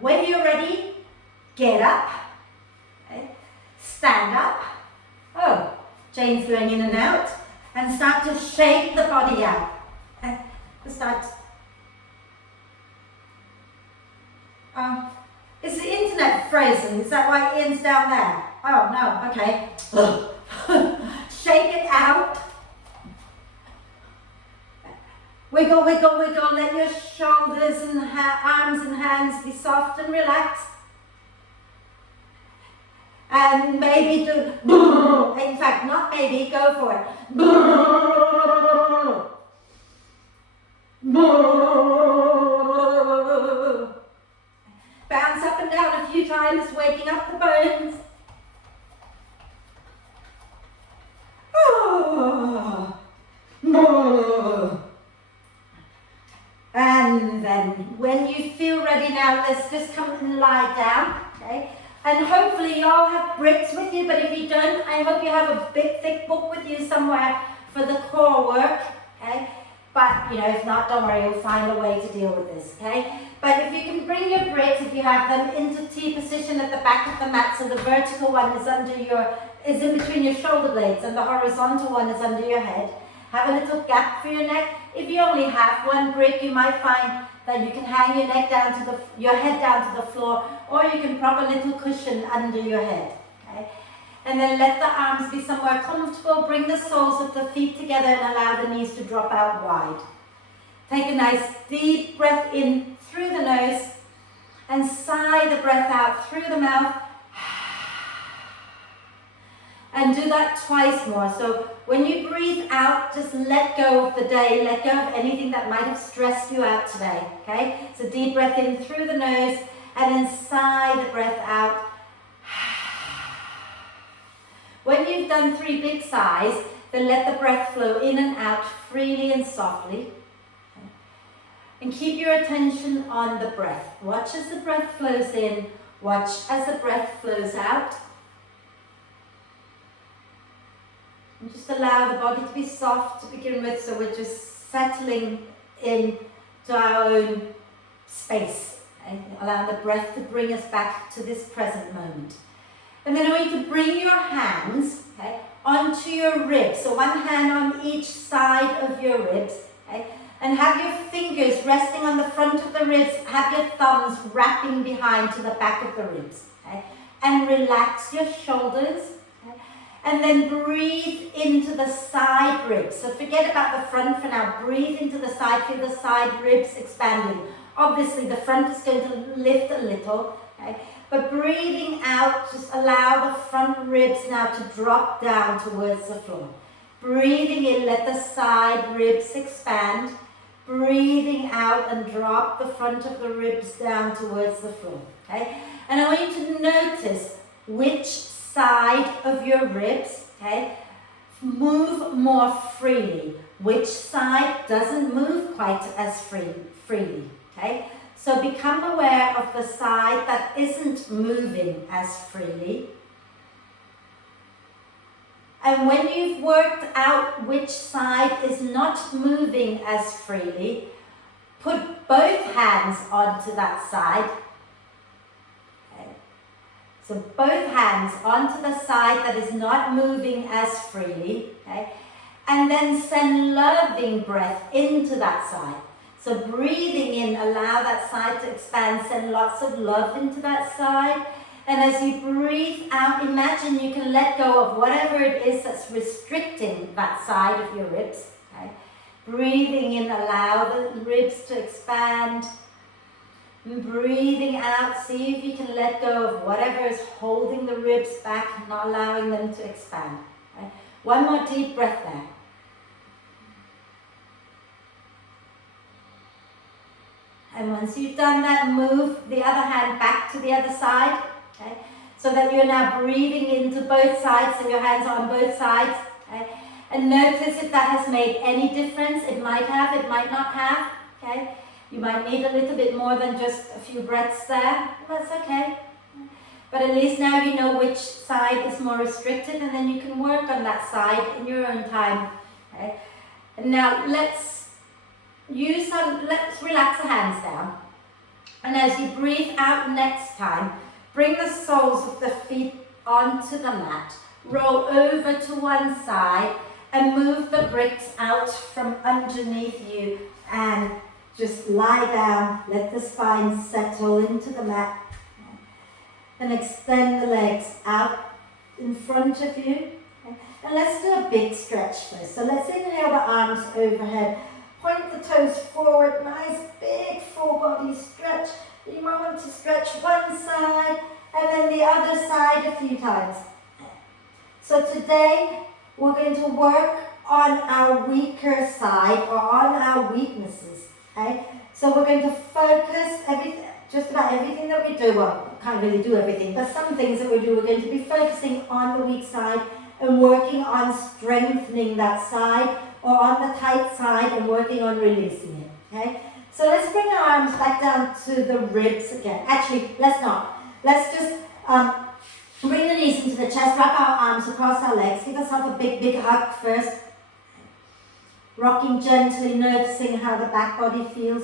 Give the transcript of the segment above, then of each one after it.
when you're ready, get up, okay? Stand up. Oh, Jane's going in and out. And start to shake the body out. Okay? Start. Is the internet frozen? Is that why Ian's down there? Oh no, okay. Shake it out. Wiggle, wiggle, wiggle. Let your shoulders and arms and hands be soft and relaxed. And maybe do, in fact, not maybe, go for it. Bounce up and down a few times, waking up the bones. And then when you feel ready now, let's just come and lie down, okay? And hopefully you all have bricks with you, but if you don't, I hope you have a big thick book with you somewhere for the core work, okay? But, you know, if not, don't worry, you'll find a way to deal with this, okay? But if you can bring your bricks, if you have them, into T position at the back of the mat, so the vertical one is in between your shoulder blades and the horizontal one is under your head. Have a little gap for your neck. If you only have one brick, you might find that you can hang your neck down to your head down to the floor, or you can prop a little cushion under your head, okay? And then let the arms be somewhere comfortable. Bring the soles of the feet together and allow the knees to drop out wide. Take a nice deep breath in through the nose and sigh the breath out through the mouth. And do that twice more. So when you breathe out, just let go of the day, let go of anything that might have stressed you out today, okay? So deep breath in through the nose and then sigh the breath out. When you've done 3 big sighs, then let the breath flow in and out freely and softly. Okay? And keep your attention on the breath. Watch as the breath flows in, watch as the breath flows out. And just allow the body to be soft to begin with, so we're just settling in to our own space. And allow the breath to bring us back to this present moment. And then I want you to bring your hands, okay, onto your ribs. So one hand on each side of your ribs, okay, and have your fingers resting on the front of the ribs. Have your thumbs wrapping behind to the back of the ribs, okay, and relax your shoulders. And then breathe into the side ribs. So forget about the front for now. Breathe into the side, feel the side ribs expanding. Obviously the front is going to lift a little, okay? But breathing out, just allow the front ribs now to drop down towards the floor. Breathing in, let the side ribs expand. Breathing out and drop the front of the ribs down towards the floor, okay? And I want you to notice which side of your ribs, okay, move more freely. Which side doesn't move quite as freely, okay? So become aware of the side that isn't moving as freely. And when you've worked out which side is not moving as freely, put both hands onto that side. So both hands onto the side that is not moving as freely, okay? And then send loving breath into that side. So breathing in, allow that side to expand, send lots of love into that side. And as you breathe out, imagine you can let go of whatever it is that's restricting that side of your ribs, okay? Breathing in, allow the ribs to expand. Breathing out, see if you can let go of whatever is holding the ribs back, not allowing them to expand. Okay? One more deep breath there. And once you've done that, move the other hand back to the other side, okay? So that you're now breathing into both sides, so your hands are on both sides. Okay? And notice if that has made any difference. It might have, it might not have. Okay? You might need a little bit more than just a few breaths there. That's okay. But at least now you know which side is more restricted, and then you can work on that side in your own time. Okay? And now let's relax the hands down. And as you breathe out next time, bring the soles of the feet onto the mat, roll over to one side and move the bricks out from underneath you and just lie down, let the spine settle into the mat and extend the legs out in front of you. And let's do a big stretch first. So let's inhale the arms overhead, point the toes forward, nice big full body stretch. You might want to stretch one side and then the other side a few times. So today we're going to work on our weaker side or on our weaknesses. Okay? So we're going to focus just about everything that we do. Well, we can't really do everything, but some things that we do, we're going to be focusing on the weak side and working on strengthening that side, or on the tight side and working on releasing it. Okay? So let's bring our arms back down to the ribs again. Actually, let's not. Let's just bring the knees into the chest, wrap our arms across our legs, give ourselves a big, big hug first. Rocking gently, noticing how the back body feels.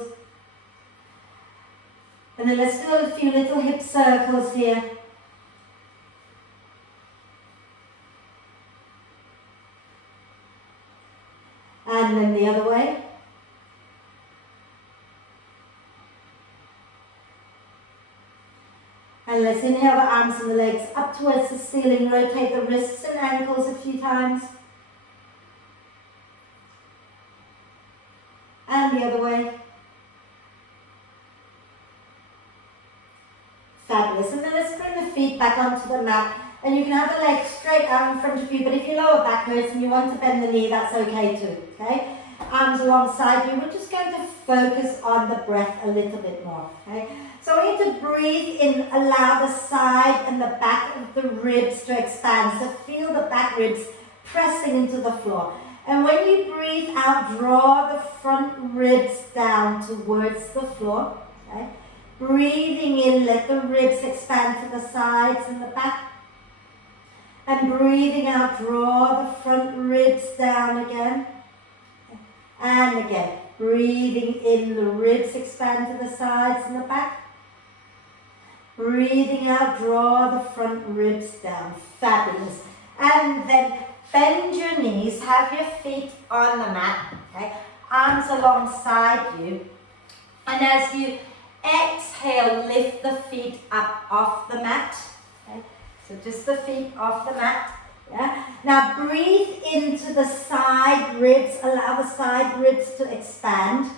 And then let's do a few little hip circles here. And then the other way. And let's inhale the arms and the legs up towards the ceiling. Rotate the wrists and ankles a few times. And the other way. Fabulous. And then let's bring the feet back onto the mat. And you can have the legs straight out in front of you, but if your lower back hurts and you want to bend the knee, that's okay too, okay? Arms alongside you. We're just going to focus on the breath a little bit more, okay? So I want you to breathe in, allow the side and the back of the ribs to expand. So feel the back ribs pressing into the floor. And when you breathe out, draw the front ribs down towards the floor, okay? Breathing in, let the ribs expand to the sides and the back. And breathing out, draw the front ribs down again. And again, breathing in, the ribs expand to the sides and the back. Breathing out, draw the front ribs down. Fabulous. And then bend your knees, have your feet on the mat, okay? Arms alongside you. And as you exhale, lift the feet up off the mat. So just the feet off the mat. Yeah. Now breathe into the side ribs, allow the side ribs to expand.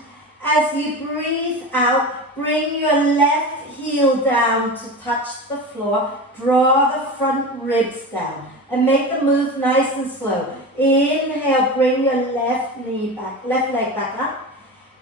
As you breathe out, bring your left heel down to touch the floor. Draw the front ribs down and make the move nice and slow. Inhale, bring your left leg back up.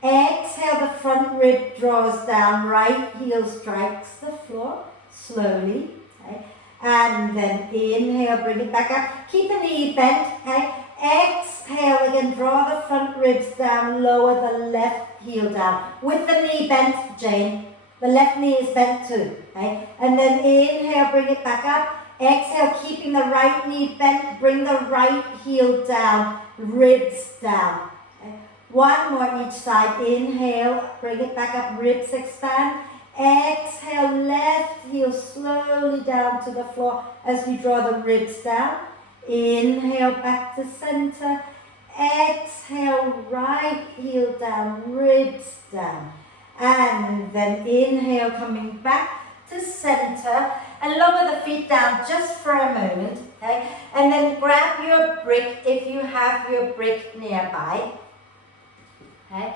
Exhale, the front rib draws down, right heel strikes the floor slowly. Okay. And then inhale, bring it back up. Keep the knee bent, okay? Exhale again, draw the front ribs down, lower the left heel down. With the knee bent, Jane, the left knee is bent too, okay? And then inhale, bring it back up. Exhale, keeping the right knee bent, bring the right heel down, ribs down. Okay? One more each side. Inhale, bring it back up, ribs expand. Exhale, left heel slowly down to the floor as we draw the ribs down. Inhale, back to center. Exhale, right heel down, ribs down. And then inhale, coming back to center. And lower the feet down just for a moment. Okay? And then grab your brick if you have your brick nearby. Okay?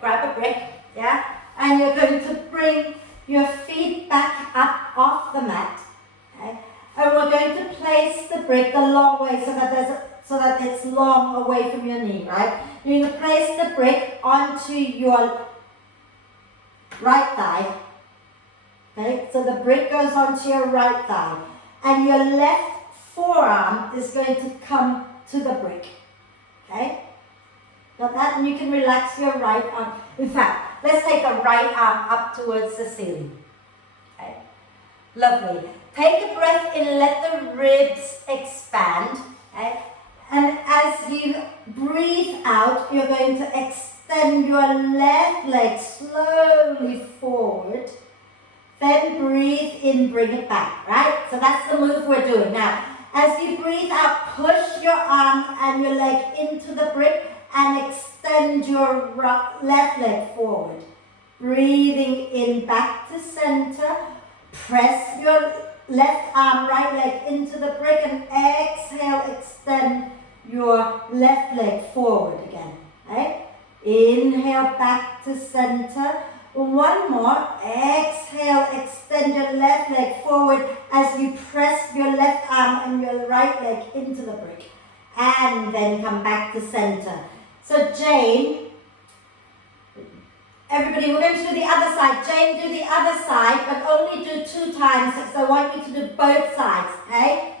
Grab a brick, yeah? And you're going to bring your feet back up off the mat. Okay? And we're going to place the brick the long way so that it's long away from your knee, right? You're going to place the brick onto your right thigh. Okay? So the brick goes onto your right thigh. And your left forearm is going to come to the brick. Okay? Got that? And you can relax your right arm. In fact, let's take the right arm up towards the ceiling. Okay. Lovely. Take a breath in, let the ribs expand. Okay. And as you breathe out, you're going to extend your left leg slowly forward. Then breathe in, bring it back, right? So that's the move we're doing. Now, as you breathe out, push your arm and your leg into the brick and extend your left leg forward. Breathing in back to center. Press your left arm, right leg into the brick and exhale, extend your left leg forward again. Right? Inhale back to center. One more. Exhale, extend your left leg forward as you press your left arm and your right leg into the brick. And then come back to center. So Jane, everybody, we're going to do the other side. Jane, do the other side, but only do 2 times because I want you to do both sides, okay?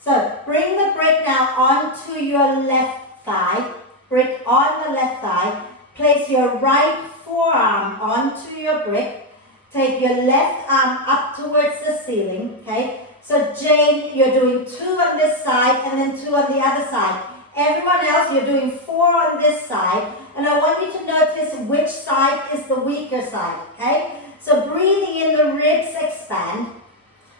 So bring the brick now onto your left thigh. Brick on the left thigh. Place your right forearm onto your brick. Take your left arm up towards the ceiling, okay? So Jane, you're doing 2 on this side and then 2 on the other side. Everyone else, you're doing 4 on this side. And I want you to notice which side is the weaker side, okay? So breathing in, the ribs expand.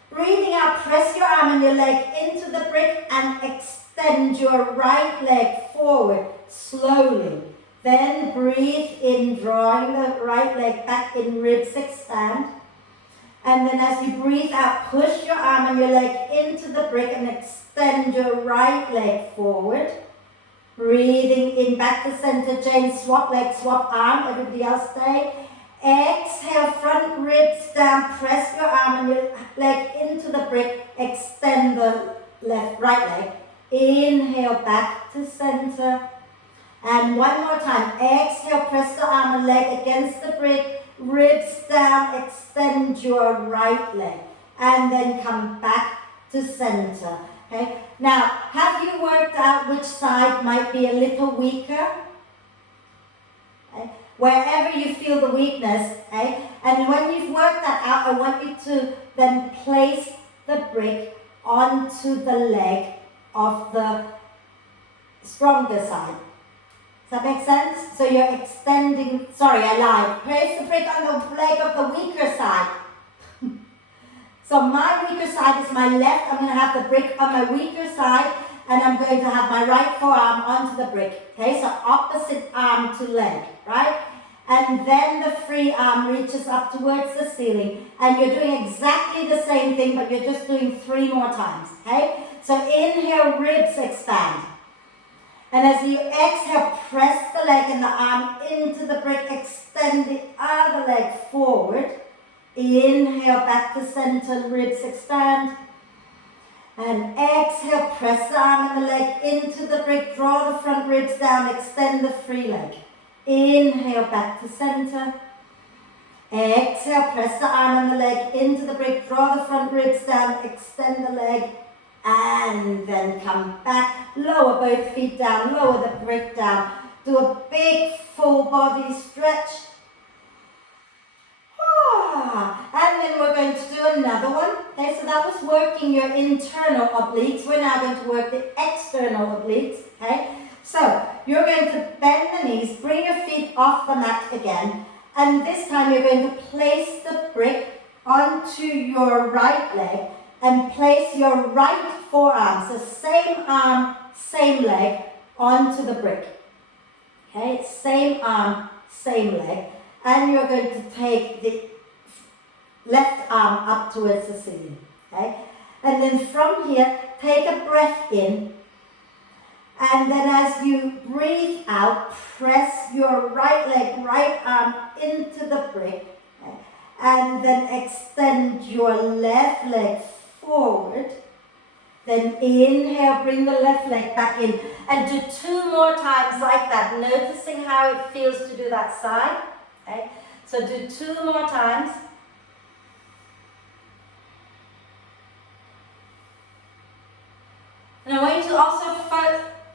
Breathing out, press your arm and your leg into the brick and extend your right leg forward slowly. Then breathe in, drawing the right leg back in, ribs expand. And then as you breathe out, push your arm and your leg into the brick and extend your right leg forward. Breathing in back to center. Jane, swap leg, swap arm. Everybody else stay. Exhale, front ribs down. Press your arm and your leg into the brick. Extend the right leg. Inhale, back to center. And one more time. Exhale, press the arm and leg against the brick. Ribs down, extend your right leg. And then come back to center. Okay? Now, have you worked out which side might be a little weaker? Okay? Wherever you feel the weakness. Okay? And when you've worked that out, I want you to then place the brick onto the leg of the stronger side. Does that make sense? So you're extending, sorry, I lied. Place the brick on the leg of the weaker side. So my weaker side is my left. I'm going to have the brick on my weaker side and I'm going to have my right forearm onto the brick. Okay, so opposite arm to leg, right? And then the free arm reaches up towards the ceiling and you're doing exactly the same thing, but you're just doing 3 more times, okay? So inhale, ribs expand. And as you exhale, press the leg and the arm into the brick, extend the other leg forward. Inhale, back to center, ribs expand. And exhale, press the arm and the leg into the brick, draw the front ribs down, extend the free leg. Inhale, back to center. Exhale, press the arm and the leg into the brick, draw the front ribs down, extend the leg. And then come back, lower both feet down, lower the brick down. Do a big full body stretch. And then we're going to do another one. Okay, so that was working your internal obliques. We're now going to work the external obliques. Okay, so you're going to bend the knees, bring your feet off the mat again. And this time you're going to place the brick onto your right leg and place your right forearm, so same arm, same leg, onto the brick. Okay, same arm, same leg. And you're going to take the left arm up towards the ceiling. Okay, and then from here, take a breath in. And then as you breathe out, press your right leg, right arm into the brick. Okay, and then extend your left leg forward. Then inhale, bring the left leg back in and do 2 more times like that, noticing how it feels to do that side. Okay, so do 2 more times. And I want you to also,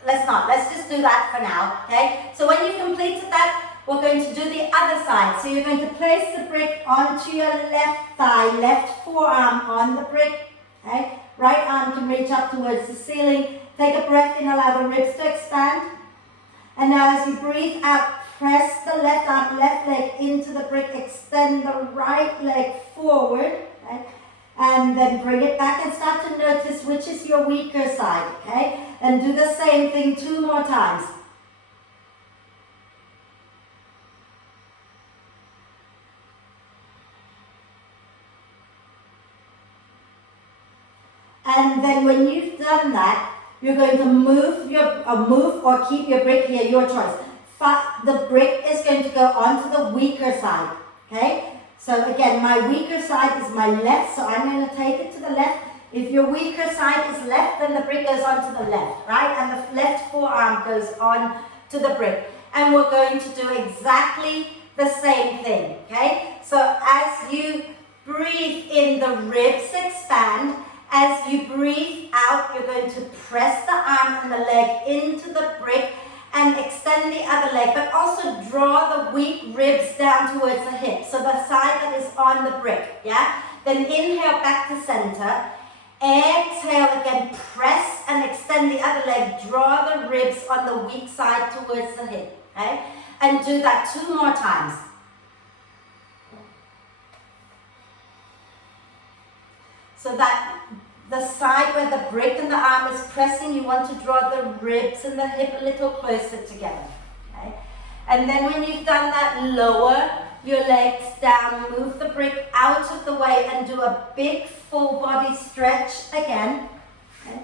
let's just do that for now. Okay, so when you've completed that, we're going to do the other side. So you're going to place the brick onto your left thigh, left forearm on the brick. Okay, right arm can reach up towards the ceiling. Take a breath in, allow the ribs to expand. And now as you breathe out, press the left arm, left leg into the brick, extend the right leg forward, okay? And then bring it back and start to notice which is your weaker side, okay? And do the same thing 2 more times. And then when you've done that, you're going to move or keep your brick here, your choice. The brick is going to go onto the weaker side, okay? So again, my weaker side is my left, so I'm going to take it to the left. If your weaker side is left, then the brick goes onto the left, right? And the left forearm goes on to the brick. And we're going to do exactly the same thing, okay? So as you breathe in, the ribs expand. As you breathe out, you're going to press the arm and the leg into the brick and extend the other leg, but also draw the weak ribs down towards the hip, so the side that is on the brick, yeah? Then inhale back to center. Exhale again, press and extend the other leg, draw the ribs on the weak side towards the hip, okay? And do that 2 more times. So that the side where the brick and the arm is pressing, you want to draw the ribs and the hip a little closer together. Okay? And then when you've done that, lower your legs down, move the brick out of the way and do a big full body stretch again. Okay?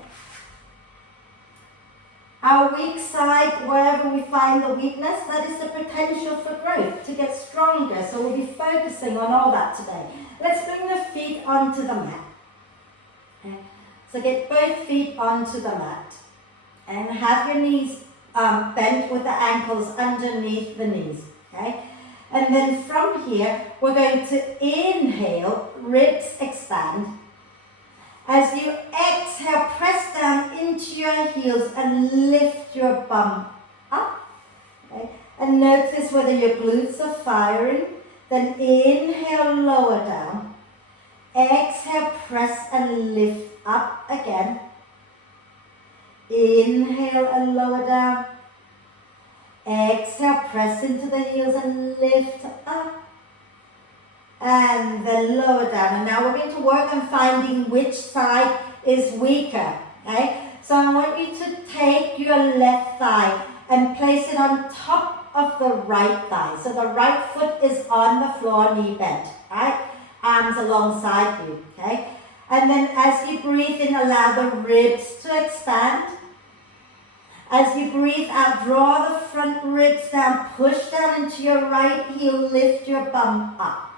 Our weak side, wherever we find the weakness, that is the potential for growth, to get stronger. So we'll be focusing on all that today. Let's bring the feet onto the mat. Okay. So get both feet onto the mat and have your knees bent with the ankles underneath the knees. Okay? And then from here, we're going to inhale, ribs expand. As you exhale, press down into your heels and lift your bum up. Okay? And notice whether your glutes are firing. Then inhale, lower down. Exhale, press and lift up again. Inhale and lower down. Exhale, press into the heels and lift up. And then lower down. And now we're going to work on finding which side is weaker. Okay? So I want you to take your left thigh and place it on top of the right thigh. So the right foot is on the floor, knee bent. Right? Arms alongside you, okay? And then as you breathe in, allow the ribs to expand. As you breathe out, draw the front ribs down, push down into your right heel, lift your bum up.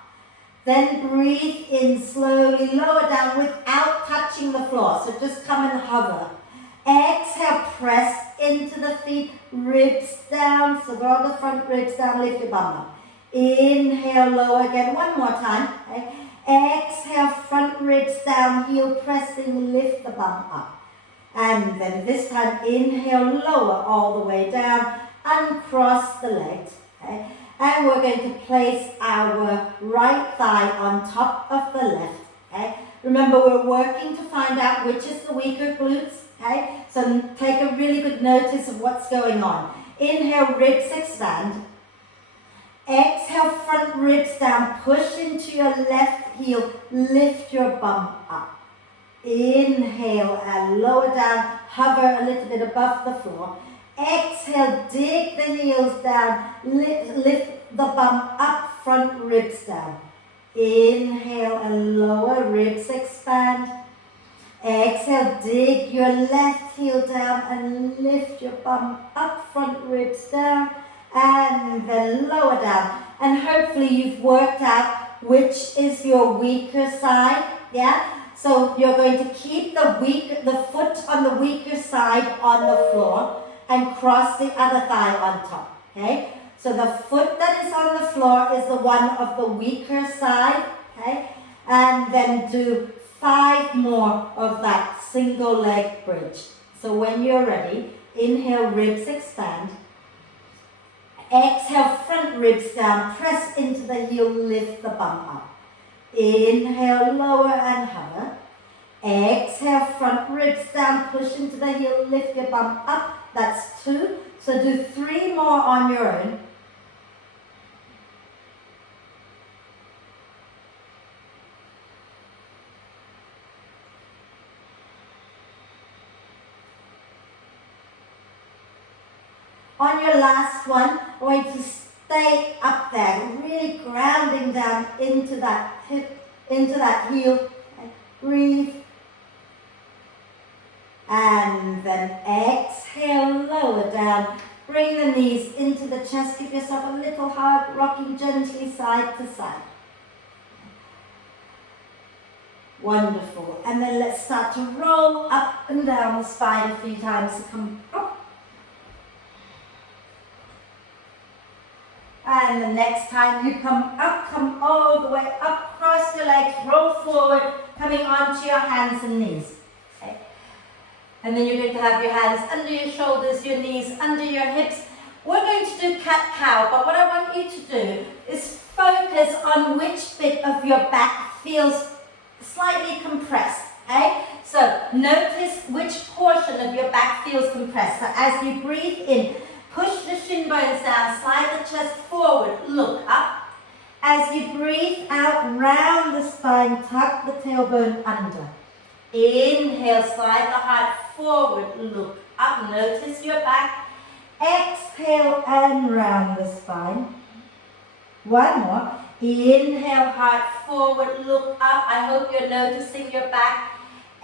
Then breathe in slowly, lower down without touching the floor, so just come and hover. Exhale, press into the feet, ribs down, so draw the front ribs down, lift your bum up. Inhale, lower again, 1 more time. Okay? Exhale, front ribs down, heel pressing, lift the bum up. And then this time, inhale, lower all the way down, uncross the legs. Okay? And we're going to place our right thigh on top of the left. Okay? Remember, we're working to find out which is the weaker glutes. Okay? So take a really good notice of what's going on. Inhale, ribs expand. Exhale, front ribs down, push into your left heel, lift your bum up. Inhale and lower down, hover a little bit above the floor. Exhale, dig the heels down, lift the bum up, front ribs down. Inhale and lower, ribs expand. Exhale, dig your left heel down and lift your bum up, front ribs down. And then lower down, and hopefully you've worked out which is your weaker side, yeah? So you're going to keep the foot on the weaker side on the floor and cross the other thigh on top, okay? So the foot that is on the floor is the one of the weaker side, okay? And then do 5 more of that single leg bridge. So when you're ready, inhale, ribs expand. Exhale, front ribs down, press into the heel, lift the bum up. Inhale, lower and hover. Exhale, front ribs down, push into the heel, lift your bum up. That's 2. So do 3 more on your own. On your last one, I want you to stay up there, really grounding down into that hip, into that heel. Okay. Breathe. And then exhale, lower down. Bring the knees into the chest. Give yourself a little hug, rocking gently side to side. Wonderful. And then let's start to roll up and down the spine a few times to come up. And the next time you come up, come all the way up, cross your legs, roll forward, coming onto your hands and knees. Okay. And then you're going to have your hands under your shoulders, your knees under your hips. We're going to do cat-cow, but what I want you to do is focus on which bit of your back feels slightly compressed. Okay? So notice which portion of your back feels compressed. So as you breathe in, push the shin bones down, slide the chest forward, look up. As you breathe out, round the spine, tuck the tailbone under. Inhale, slide the heart forward, look up, notice your back. Exhale and round the spine. One more. Inhale, heart forward, look up. I hope you're noticing your back.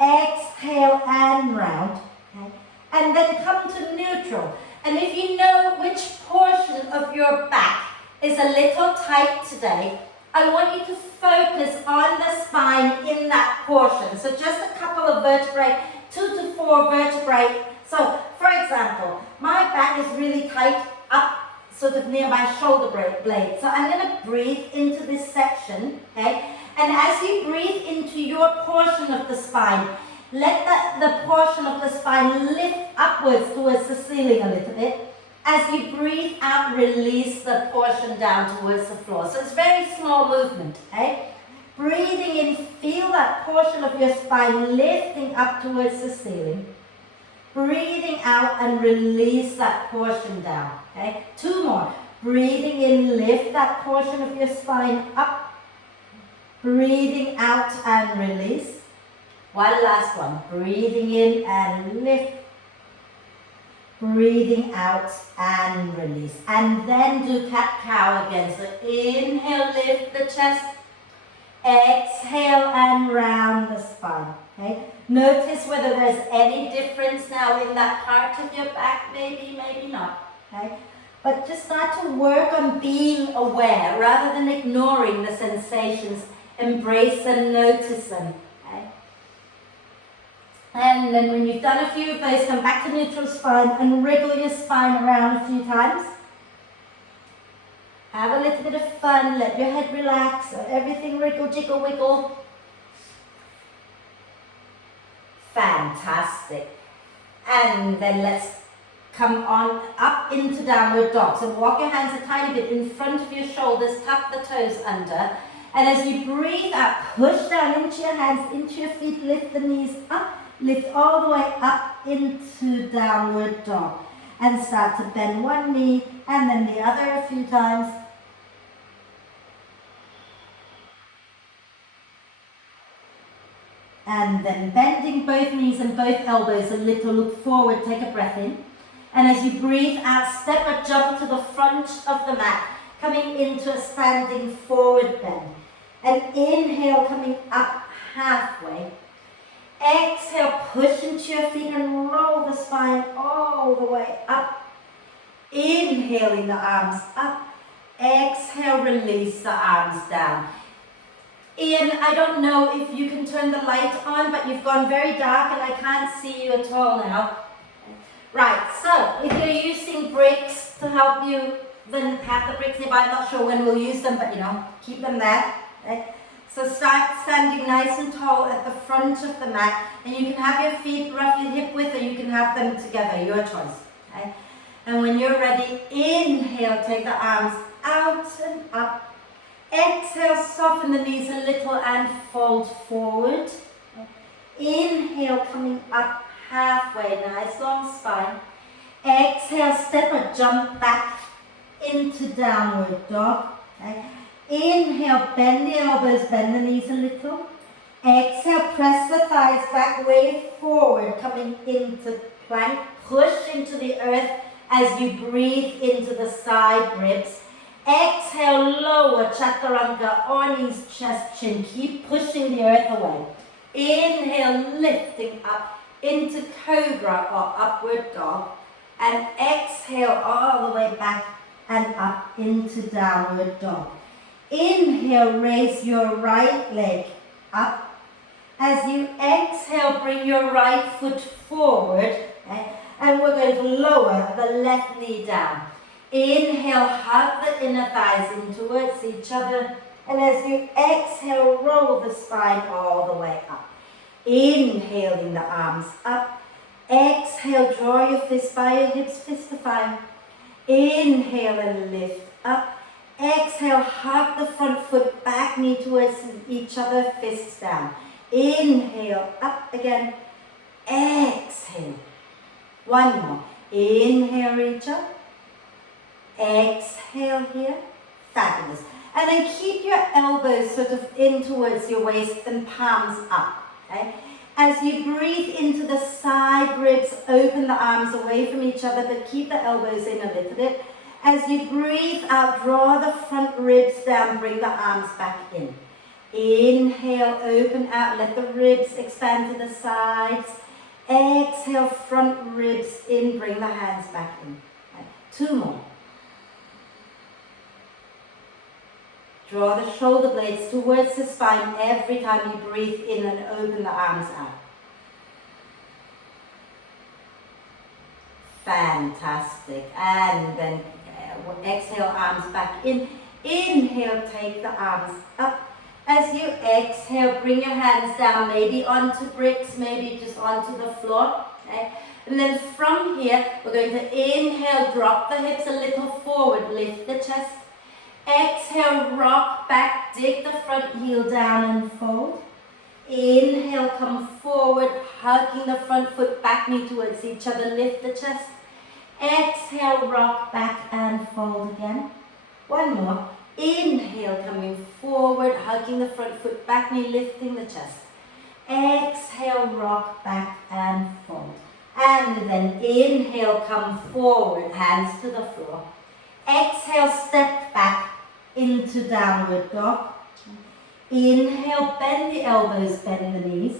Exhale and round. Okay. And then come to neutral. And if you know which portion of your back is a little tight today, I want you to focus on the spine in that portion. So just a couple of vertebrae, 2 to 4 vertebrae. So, for example, my back is really tight up, sort of near my shoulder blade. So I'm going to breathe into this section, okay? And as you breathe into your portion of the spine, let the portion of the spine lift upwards towards the ceiling a little bit. As you breathe out, release the portion down towards the floor. So it's very small movement, okay? Breathing in, feel that portion of your spine lifting up towards the ceiling. Breathing out and release that portion down, okay? 2 more. Breathing in, lift that portion of your spine up. Breathing out and release. One last one. Breathing in and lift. Breathing out and release. And then do cat-cow again. So inhale, lift the chest. Exhale and round the spine. Okay? Notice whether there's any difference now in that part of your back. Maybe, maybe not. Okay? But just start to work on being aware rather than ignoring the sensations. Embrace and notice them. Okay? And then when you've done a few of those, come back to neutral spine and wriggle your spine around a few times. Have a little bit of fun, let your head relax, so everything wriggle, jiggle, wiggle. Fantastic. And then let's come on up into downward dog. So walk your hands a tiny bit in front of your shoulders, tuck the toes under. And as you breathe out, push down into your hands, into your feet, lift the knees up, lift all the way up into downward dog. And start to bend one knee and then the other a few times. And then bending both knees and both elbows a little, look forward, take a breath in. And as you breathe out, step or jump to the front of the mat, coming into a standing forward bend. And inhale, coming up halfway. Exhale, push into your feet and roll the spine all the way up. Inhaling the arms up. Exhale, release the arms down. Ian, I don't know if you can turn the light on, but you've gone very dark and I can't see you at all now. Right, so if you're using bricks to help you, then have the bricks nearby. I'm not sure when we'll use them, but keep them there. Okay? So start standing nice and tall at the front of the mat, and you can have your feet roughly hip width or you can have them together, your choice. Okay? And when you're ready, inhale, take the arms out and up. Exhale, soften the knees a little and fold forward. Inhale, coming up halfway, nice long spine. Exhale, step or jump back into downward dog. Okay. Inhale, bend the elbows, bend the knees a little. Exhale, press the thighs back, way forward, coming into plank. Push into the earth, as you breathe into the side ribs. Exhale, lower chaturanga on his chest, chin. Keep pushing the earth away. Inhale, lifting up into cobra or upward dog. And exhale all the way back and up into downward dog. Inhale, raise your right leg up. As you exhale, bring your right foot forward. Okay? And we're going to lower the left knee down. Inhale, hug the inner thighs in towards each other. And as you exhale, roll the spine all the way up. Inhaling the arms up. Exhale, draw your fist by your hips, fist to fire. Inhale and lift up. Exhale, hug the front foot, back knee towards each other, fists down. Inhale, up again. Exhale. One more. Inhale, reach up. Exhale here. Fabulous. And then keep your elbows sort of in towards your waist and palms up. Okay? As you breathe into the side ribs, open the arms away from each other, but keep the elbows in a little bit. As you breathe out, draw the front ribs down, bring the arms back in. Inhale, open out, let the ribs expand to the sides. Exhale, front ribs in, bring the hands back in. Right. Two more. Draw the shoulder blades towards the spine every time you breathe in and open the arms out. Fantastic. And then exhale, arms back in. Inhale, take the arms up. As you exhale, bring your hands down, maybe onto bricks, maybe just onto the floor. Okay? And then from here, we're going to inhale, drop the hips a little forward, lift the chest. Exhale, rock back, dig the front heel down and fold. Inhale, come forward, hugging the front foot, back knee towards each other, lift the chest. Exhale, rock back and fold again. One more. Inhale, coming forward, hugging the front foot, back knee, lifting the chest. Exhale, rock back and fold. And then inhale, come forward, hands to the floor. Exhale, step back into downward dog. Inhale, bend the elbows, bend the knees.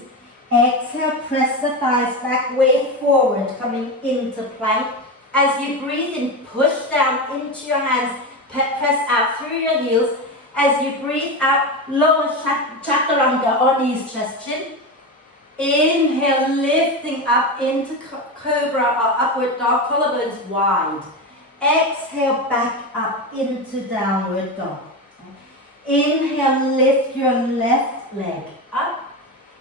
Exhale, press the thighs back, way forward, coming into plank. As you breathe in, push down into your hands, press out through your heels. As you breathe out, lower chaturanga on knees, chest, chin. Inhale, lifting up into cobra or upward dog, collarbones wide. Exhale, back up into downward dog. Inhale, lift your left leg up.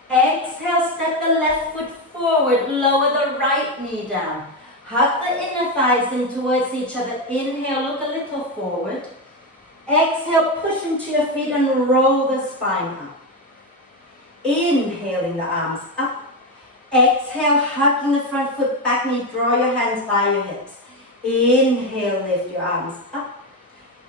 Exhale, step the left foot forward, lower the right knee down. Hug the inner thighs in towards each other. Inhale, look a little forward. Exhale, push into your feet and roll the spine up. Inhaling the arms up. Exhale, hugging the front foot, back knee, draw your hands by your hips. Inhale, lift your arms up.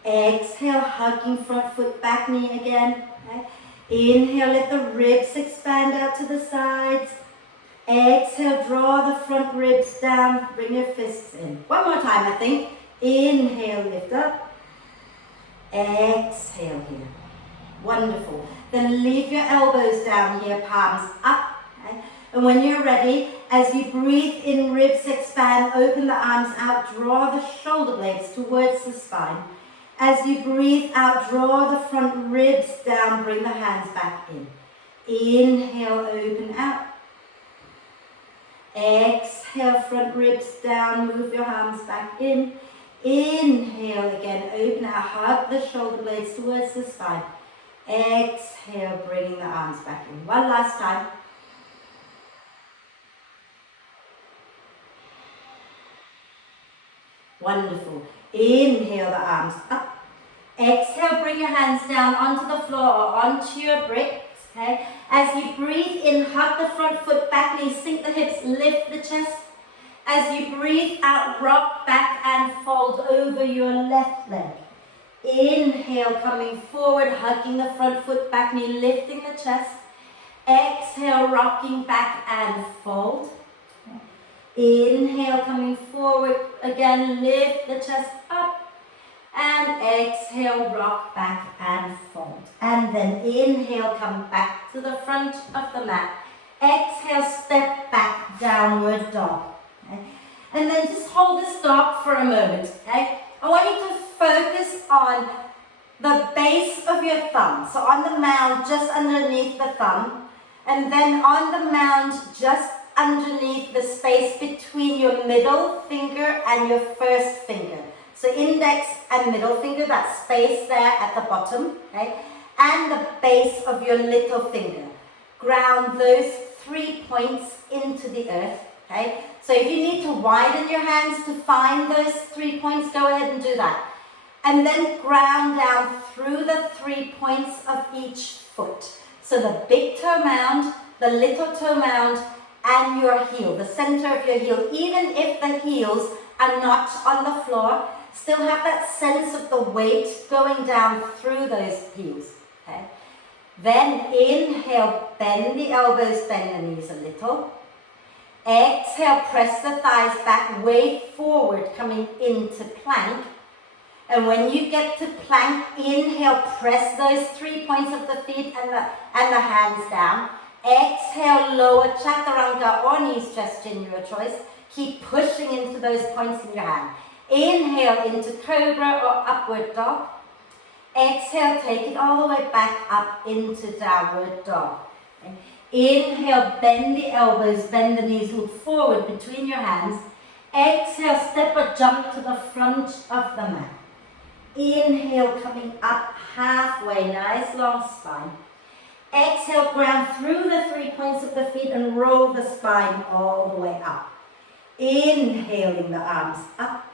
Exhale, hugging front foot, back knee again. Okay. Inhale, let the ribs expand out to the sides. Exhale, draw the front ribs down, bring your fists in. One more time, I think. Inhale, lift up. Exhale here. Wonderful. Then leave your elbows down here, palms up. Okay. And when you're ready, as you breathe in, ribs expand, open the arms out, draw the shoulder blades towards the spine. As you breathe out, draw the front ribs down, bring the hands back in. Inhale, open out. Exhale, front ribs down, move your arms back in. Inhale again, open out, hug the shoulder blades towards the spine. Exhale, bringing the arms back in. One last time. Wonderful. Inhale the arms up. Exhale, bring your hands down onto the floor or onto your bricks. Okay. As you breathe in, hug the front foot, back knee, sink the hips, lift the chest. As you breathe out, rock back and fold over your left leg. Inhale, coming forward, hugging the front foot, back knee, lifting the chest. Exhale, rocking back and fold. Inhale, coming forward. Again, lift the chest up. And exhale, rock back and fold. And then inhale, come back to the front of the mat. Exhale, step back, downward dog. Okay? And then just hold this dog for a moment. Okay? I want you to focus on the base of your thumb. So on the mound, just underneath the thumb. And then on the mound, just underneath the space between your middle finger and your first finger. So index and middle finger, that space there at the bottom, okay? And the base of your little finger. Ground those 3 points into the earth, okay? So if you need to widen your hands to find those 3 points, go ahead and do that. And then ground down through the 3 points of each foot. So the big toe mound, the little toe mound, and your heel, the center of your heel. Even if the heels are not on the floor, still have that sense of the weight going down through those heels. Okay? Then inhale, bend the elbows, bend the knees a little. Exhale, press the thighs back, way forward, coming into plank. And when you get to plank, inhale, press those 3 points of the feet and the hands down. Exhale, lower chaturanga or knees, chest, chin, your choice. Keep pushing into those points in your hand. Inhale into cobra or upward dog. Exhale, take it all the way back up into downward dog. Okay. Inhale, bend the elbows, bend the knees, look forward between your hands. Exhale, step or jump to the front of the mat. Inhale, coming up halfway, nice long spine. Exhale, ground through the 3 points of the feet and roll the spine all the way up. Inhaling the arms up.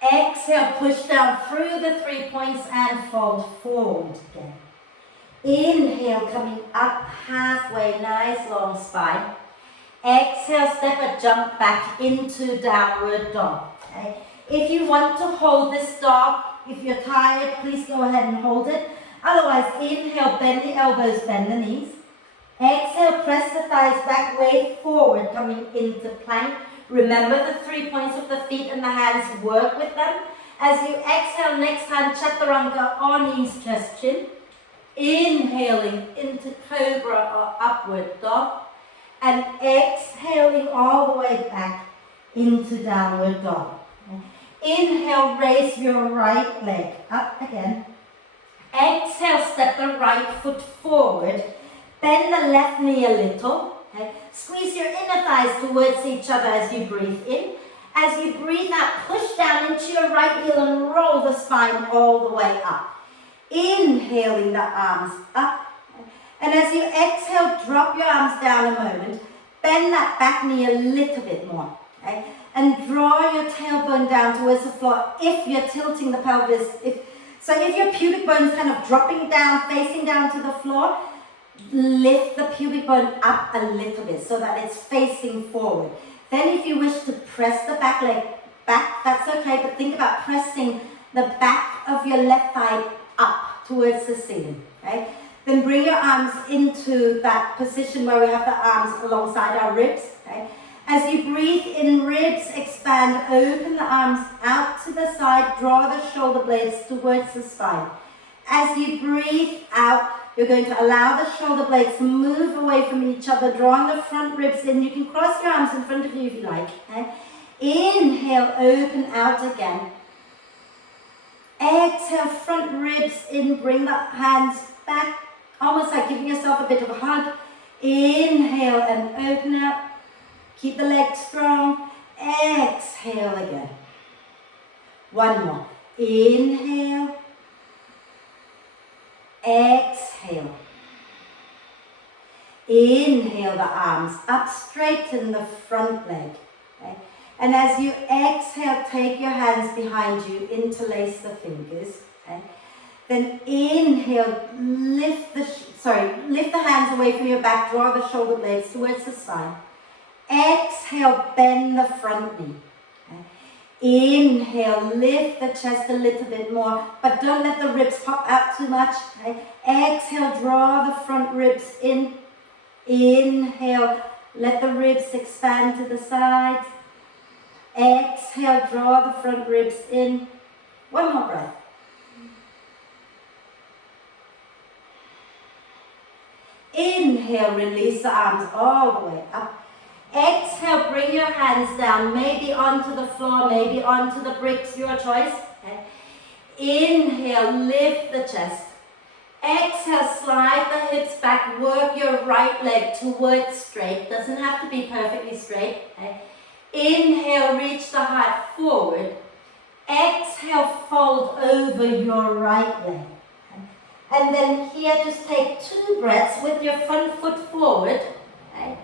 Exhale, push down through the 3 points and fold forward again. Inhale, coming up halfway, nice long spine. Exhale, step or jump back into downward dog. Okay? If you want to hold this dog, if you're tired, please go ahead and hold it. Otherwise, inhale, bend the elbows, bend the knees. Exhale, press the thighs back, way forward, coming into plank. Remember the 3 points of the feet and the hands, work with them. As you exhale, next time, chaturanga or knees, chest, chin. Inhaling into cobra or upward dog. And exhaling all the way back into downward dog. Inhale, raise your right leg up again. Exhale, step the right foot forward. Bend the left knee a little. Okay. Squeeze your inner thighs towards each other as you breathe in. As you breathe out, push down into your right heel and roll the spine all the way up. Inhaling the arms up. And as you exhale, drop your arms down a moment. Bend that back knee a little bit more. Okay. And draw your tailbone down towards the floor if you're tilting the pelvis. So if your pubic bone is kind of dropping down, facing down to the floor, lift the pubic bone up a little bit so that it's facing forward. Then if you wish to press the back leg back, that's okay, but think about pressing the back of your left thigh up towards the ceiling. Okay? Then bring your arms into that position where we have the arms alongside our ribs. Okay? As you breathe in, ribs expand, open the arms out to the side, draw the shoulder blades towards the spine. As you breathe out, you're going to allow the shoulder blades to move away from each other, drawing the front ribs in. You can cross your arms in front of you if you like. Okay? Inhale, open out again. Exhale, front ribs in, bring the hands back, almost like giving yourself a bit of a hug. Inhale and open out. Keep the legs strong. Exhale again. One more. Inhale. Exhale. Inhale the arms up, straighten the front leg. Okay? And as you exhale, take your hands behind you, interlace the fingers. Okay? Then inhale, lift the hands away from your back, draw the shoulder blades towards the spine. Exhale, bend the front knee. Okay? Inhale, lift the chest a little bit more, but don't let the ribs pop out too much. Okay? Exhale, draw the front ribs in. Inhale, let the ribs expand to the sides. Exhale, draw the front ribs in. One more breath. Inhale, release the arms all the way up. Exhale, bring your hands down, maybe onto the floor, maybe onto the bricks, your choice. Okay. Inhale, lift the chest. Exhale, slide the hips back, work your right leg towards straight. Doesn't have to be perfectly straight. Okay. Inhale, reach the heart forward. Exhale, fold over your right leg. Okay. And then here, just take 2 breaths with your front foot forward. Okay.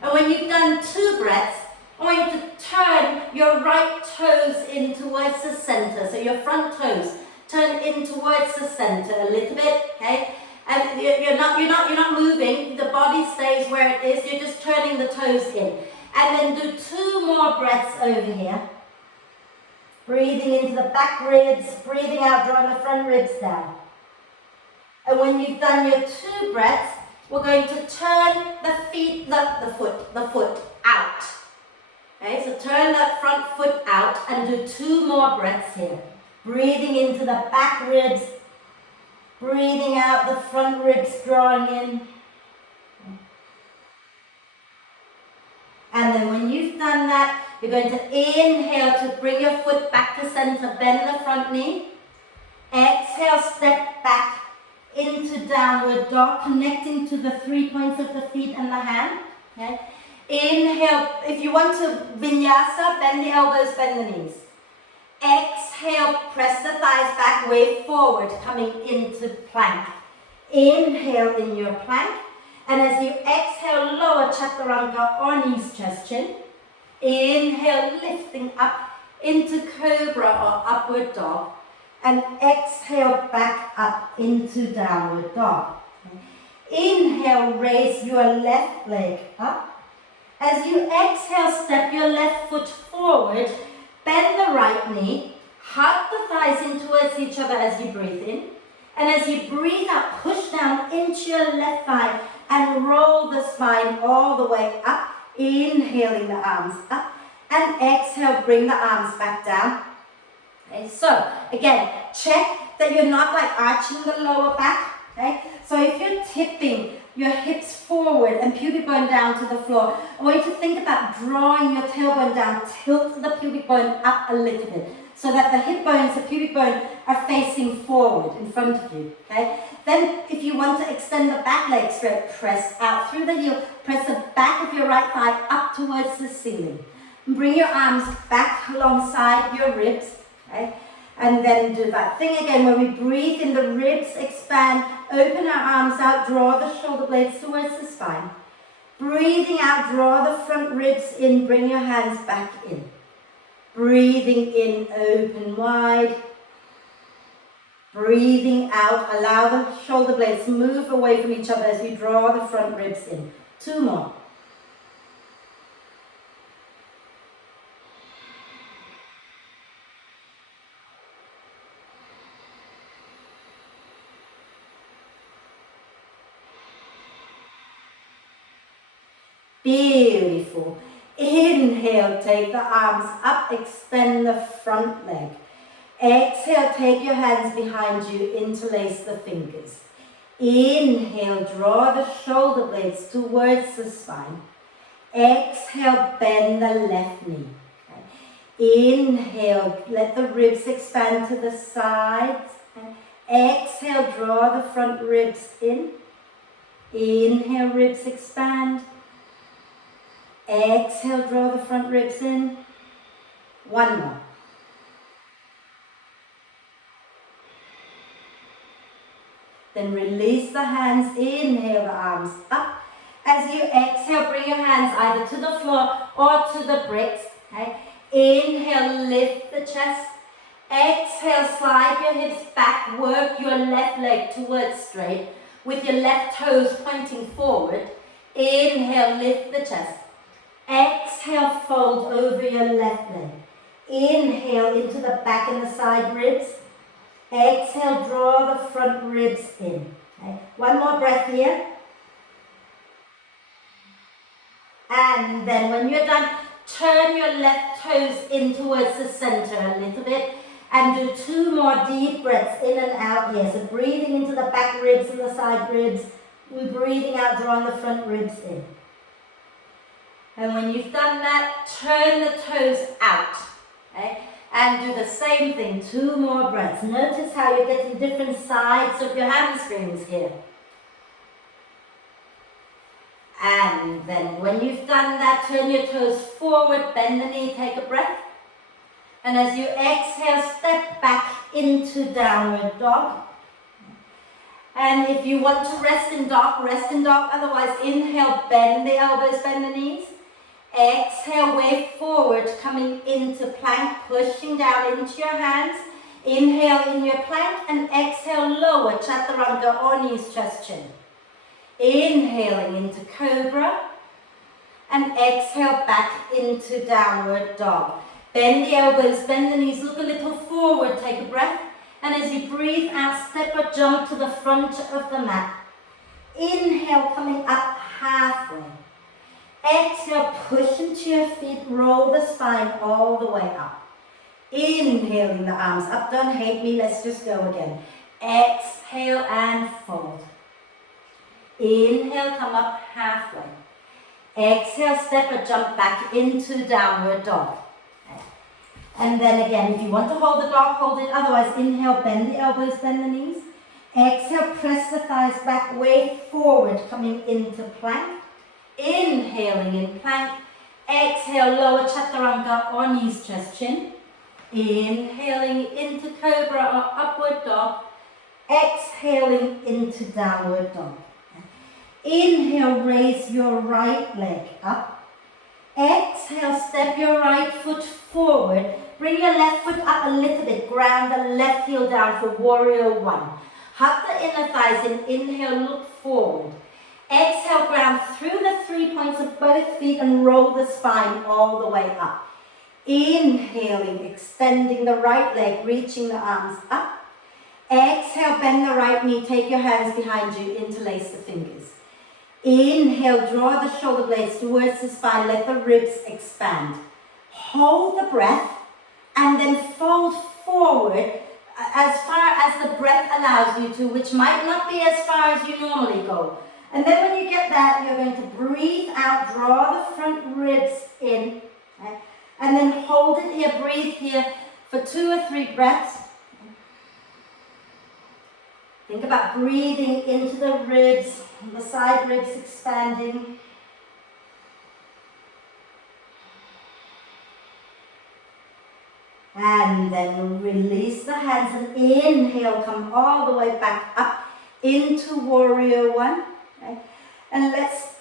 And when you've done 2 breaths, I want you to turn your right toes in towards the center. So your front toes turn in towards the center a little bit, okay? And you're not moving. The body stays where it is. You're just turning the toes in. And then do 2 more breaths over here. Breathing into the back ribs, breathing out, drawing the front ribs down. And when you've done your 2 breaths, we're going to turn the feet, the foot out. Okay, so turn that front foot out and do 2 more breaths here. Breathing into the back ribs, breathing out the front ribs, drawing in. And then when you've done that, you're going to inhale to bring your foot back to center, bend the front knee. Exhale, step back into downward dog, connecting to the 3 points of the feet and the hand. Okay. Inhale, if you want to vinyasa, bend the elbows, bend the knees. Exhale, press the thighs back, wave forward, coming into plank. Inhale in your plank. And as you exhale, lower chaturanga or knees, chest, chin. Inhale, lifting up into cobra or upward dog. And exhale, back up into downward dog. Inhale, raise your left leg up. As you exhale, step your left foot forward, bend the right knee, hug the thighs in towards each other as you breathe in. And as you breathe out, push down into your left thigh and roll the spine all the way up, inhaling the arms up. And exhale, bring the arms back down. Okay, so again, check that you're not like arching the lower back. Okay, so if you're tipping your hips forward and pubic bone down to the floor, I want you to think about drawing your tailbone down, tilt the pubic bone up a little bit so that the hip bones, the pubic bone are facing forward in front of you. Okay, then if you want to extend the back leg straight, press out through the heel, press the back of your right thigh up towards the ceiling. And bring your arms back alongside your ribs. Okay? And then do that thing again where we breathe in, the ribs expand, open our arms out, draw the shoulder blades towards the spine. Breathing out, draw the front ribs in, bring your hands back in. Breathing in, open wide. Breathing out, allow the shoulder blades to move away from each other as you draw the front ribs in. 2 more. Beautiful. Inhale, take the arms up, extend the front leg. Exhale, take your hands behind you, interlace the fingers. Inhale, draw the shoulder blades towards the spine. Exhale, bend the left knee. Okay. Inhale, let the ribs expand to the sides. Okay. Exhale, draw the front ribs in. Inhale, ribs expand. Exhale, draw the front ribs in. 1 more. Then release the hands, inhale the arms up. As you exhale, bring your hands either to the floor or to the bricks. Okay? Inhale, lift the chest. Exhale, slide your hips back, work your left leg towards straight with your left toes pointing forward. Inhale, lift the chest. Exhale, fold over your left leg. Inhale into the back and the side ribs. Exhale, draw the front ribs in. Okay. 1 more breath here. And then when you're done, turn your left toes in towards the center a little bit and do 2 more deep breaths in and out here. So breathing into the back ribs and the side ribs, and breathing out, drawing the front ribs in. And when you've done that, turn the toes out, okay? And do the same thing, 2 more breaths. Notice how you're getting different sides of your hamstrings here. And then when you've done that, turn your toes forward, bend the knee, take a breath. And as you exhale, step back into downward dog. And if you want to rest in dog, rest in dog. Otherwise, inhale, bend the elbows, bend the knees. Exhale, wave forward, coming into plank, pushing down into your hands. Inhale in your plank and exhale, lower, chaturanga or knees, chest, chin. Inhaling into cobra and exhale back into downward dog. Bend the elbows, bend the knees, look a little forward, take a breath. And as you breathe out, step or jump to the front of the mat. Inhale, coming up halfway. Exhale, push into your feet, roll the spine all the way up. Inhaling the arms up, don't hate me, let's just go again. Exhale and fold. Inhale, come up halfway. Exhale, step or jump back into downward dog. And then again, if you want to hold the dog, hold it. Otherwise, inhale, bend the elbows, bend the knees. Exhale, press the thighs back, wave forward, coming into plank. Inhaling in plank. Exhale, lower chaturanga or knees, chest, chin. Inhaling into cobra or upward dog. Exhaling into downward dog. Inhale, raise your right leg up. Exhale, step your right foot forward. Bring your left foot up a little bit. Ground the left heel down for warrior 1. Hug the inner thighs and inhale, look forward. Exhale, ground through the 3 points of both feet and roll the spine all the way up. Inhaling, extending the right leg, reaching the arms up. Exhale, bend the right knee, take your hands behind you, interlace the fingers. Inhale, draw the shoulder blades towards the spine, let the ribs expand. Hold the breath and then fold forward as far as the breath allows you to, which might not be as far as you normally go. And then when you get that, you're going to breathe out, draw the front ribs in, okay? And then hold it here, breathe here for 2 or 3 breaths. Think about breathing into the ribs, the side ribs expanding. And then release the hands and inhale, come all the way back up into warrior 1. Okay? And let's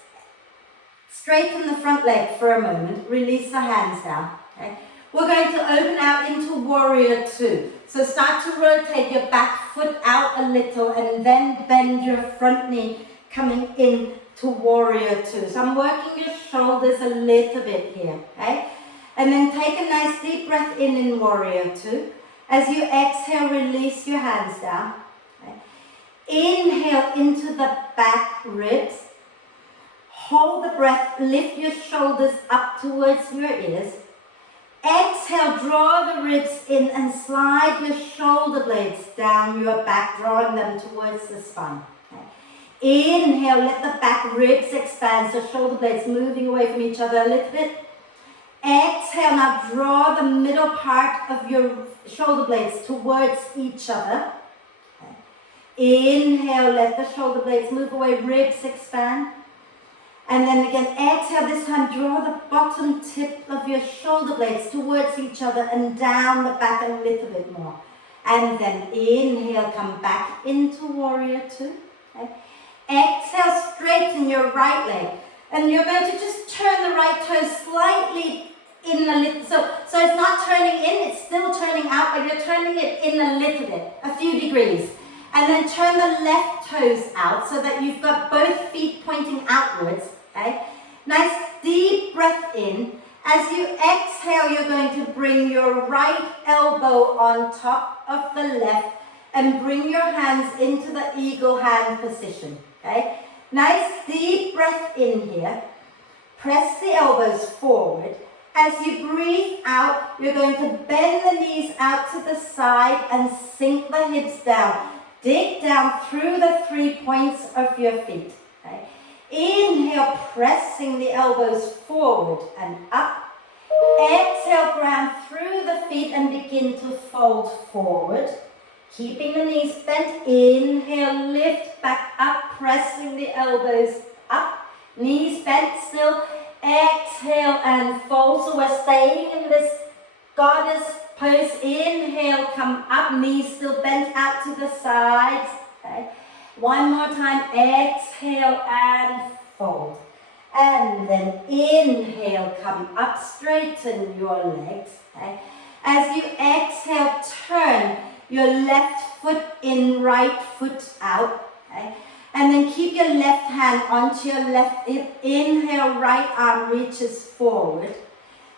straighten the front leg for a moment. Release the hands down. Okay? We're going to open out into warrior 2. So start to rotate your back foot out a little and then bend your front knee coming in to warrior 2. So I'm working your shoulders a little bit here. Okay? And then take a nice deep breath in warrior 2. As you exhale, release your hands down. Okay? Inhale into the back ribs. Hold the breath, lift your shoulders up towards your ears. Exhale, draw the ribs in and slide your shoulder blades down your back, drawing them towards the spine. Okay? Inhale, let the back ribs expand, so shoulder blades moving away from each other a little bit. Exhale, now draw the middle part of your shoulder blades towards each other. Okay. Inhale, let the shoulder blades move away, ribs expand. And then again, exhale, this time draw the bottom tip of your shoulder blades towards each other and down the back a little bit more. And then inhale, come back into warrior 2. Okay. Exhale, straighten your right leg. And you're going to just turn the right toe slightly in a little, so it's not turning in, it's still turning out, but you're turning it in a little bit, a few degrees. And then turn the left toes out so that you've got both feet pointing outwards, okay? Nice deep breath in. As you exhale, you're going to bring your right elbow on top of the left and bring your hands into the eagle hand position, okay? Nice deep breath in here. Press the elbows forward. As you breathe out, you're going to bend the knees out to the side and sink the hips down. Dig down through the 3 points of your feet. Okay? Inhale, pressing the elbows forward and up. Exhale, ground through the feet and begin to fold forward. Keeping the knees bent. Inhale, lift back up, pressing the elbows up. Knees bent still. Exhale and fold. So we're staying in this goddess pose. Inhale, come up, knees still bent out to the sides. Okay. One more time. Exhale and fold. And then inhale, come up, straighten your legs. Okay. As you exhale, turn your left foot in, right foot out. Okay. And then keep your left hand onto your left hip. Inhale, right arm reaches forward.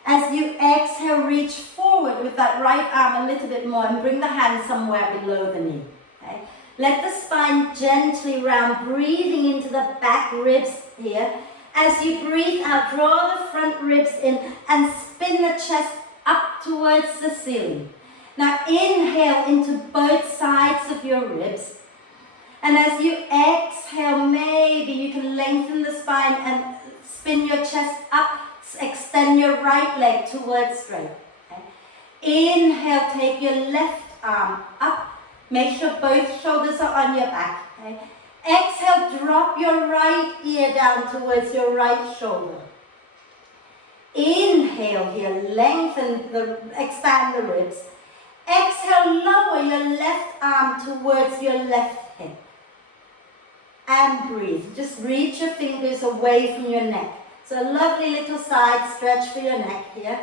As you exhale, reach forward with that right arm a little bit more and bring the hand somewhere below the knee. Okay. Let the spine gently round, breathing into the back ribs here. As you breathe out, draw the front ribs in and spin the chest up towards the ceiling. Now inhale into both sides of your ribs. And as you exhale, maybe you can lengthen the spine and spin your chest up. Extend your right leg towards straight. Okay. Inhale, take your left arm up. Make sure both shoulders are on your back. Okay. Exhale, drop your right ear down towards your right shoulder. Inhale here, expand the ribs. Exhale, lower your left arm towards your left hip. And breathe. Just reach your fingers away from your neck. So a lovely little side stretch for your neck here.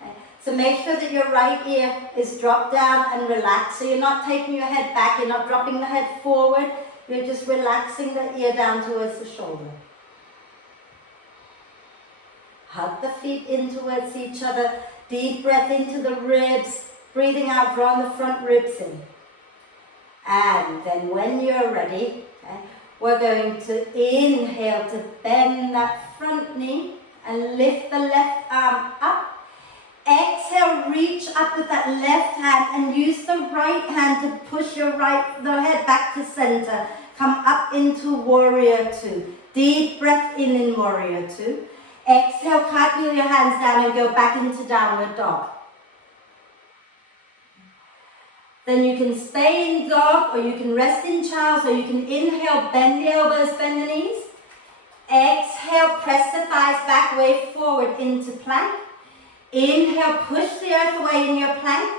Okay. So make sure that your right ear is dropped down and relaxed. So you're not taking your head back, you're not dropping the head forward. You're just relaxing the ear down towards the shoulder. Hug the feet in towards each other. Deep breath into the ribs. Breathing out, drawing the front ribs in. And then when you're ready, okay, we're going to inhale to bend that front knee and lift the left arm up. Exhale, reach up with that left hand and use the right hand to push the head back to center. Come up into warrior two. Deep breath in warrior two. Exhale, cartwheel your hands down and go back into downward dog. Then you can stay in dog, or you can rest in child, or you can inhale, bend the elbows, bend the knees. Exhale, press the thighs back, wave forward into plank. Inhale, push the earth away in your plank.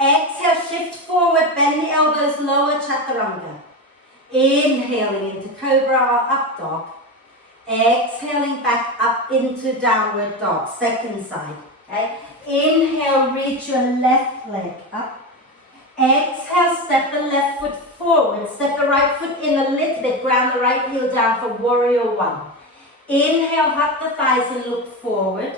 Exhale, shift forward, bend the elbows, lower chaturanga. Inhaling into cobra or up dog. Exhaling back up into downward dog, second side. Okay? Inhale, reach your left leg up. Exhale, step the left foot forward. Step the right foot in a little bit. Ground the right heel down for warrior one. Inhale, hug the thighs and look forward.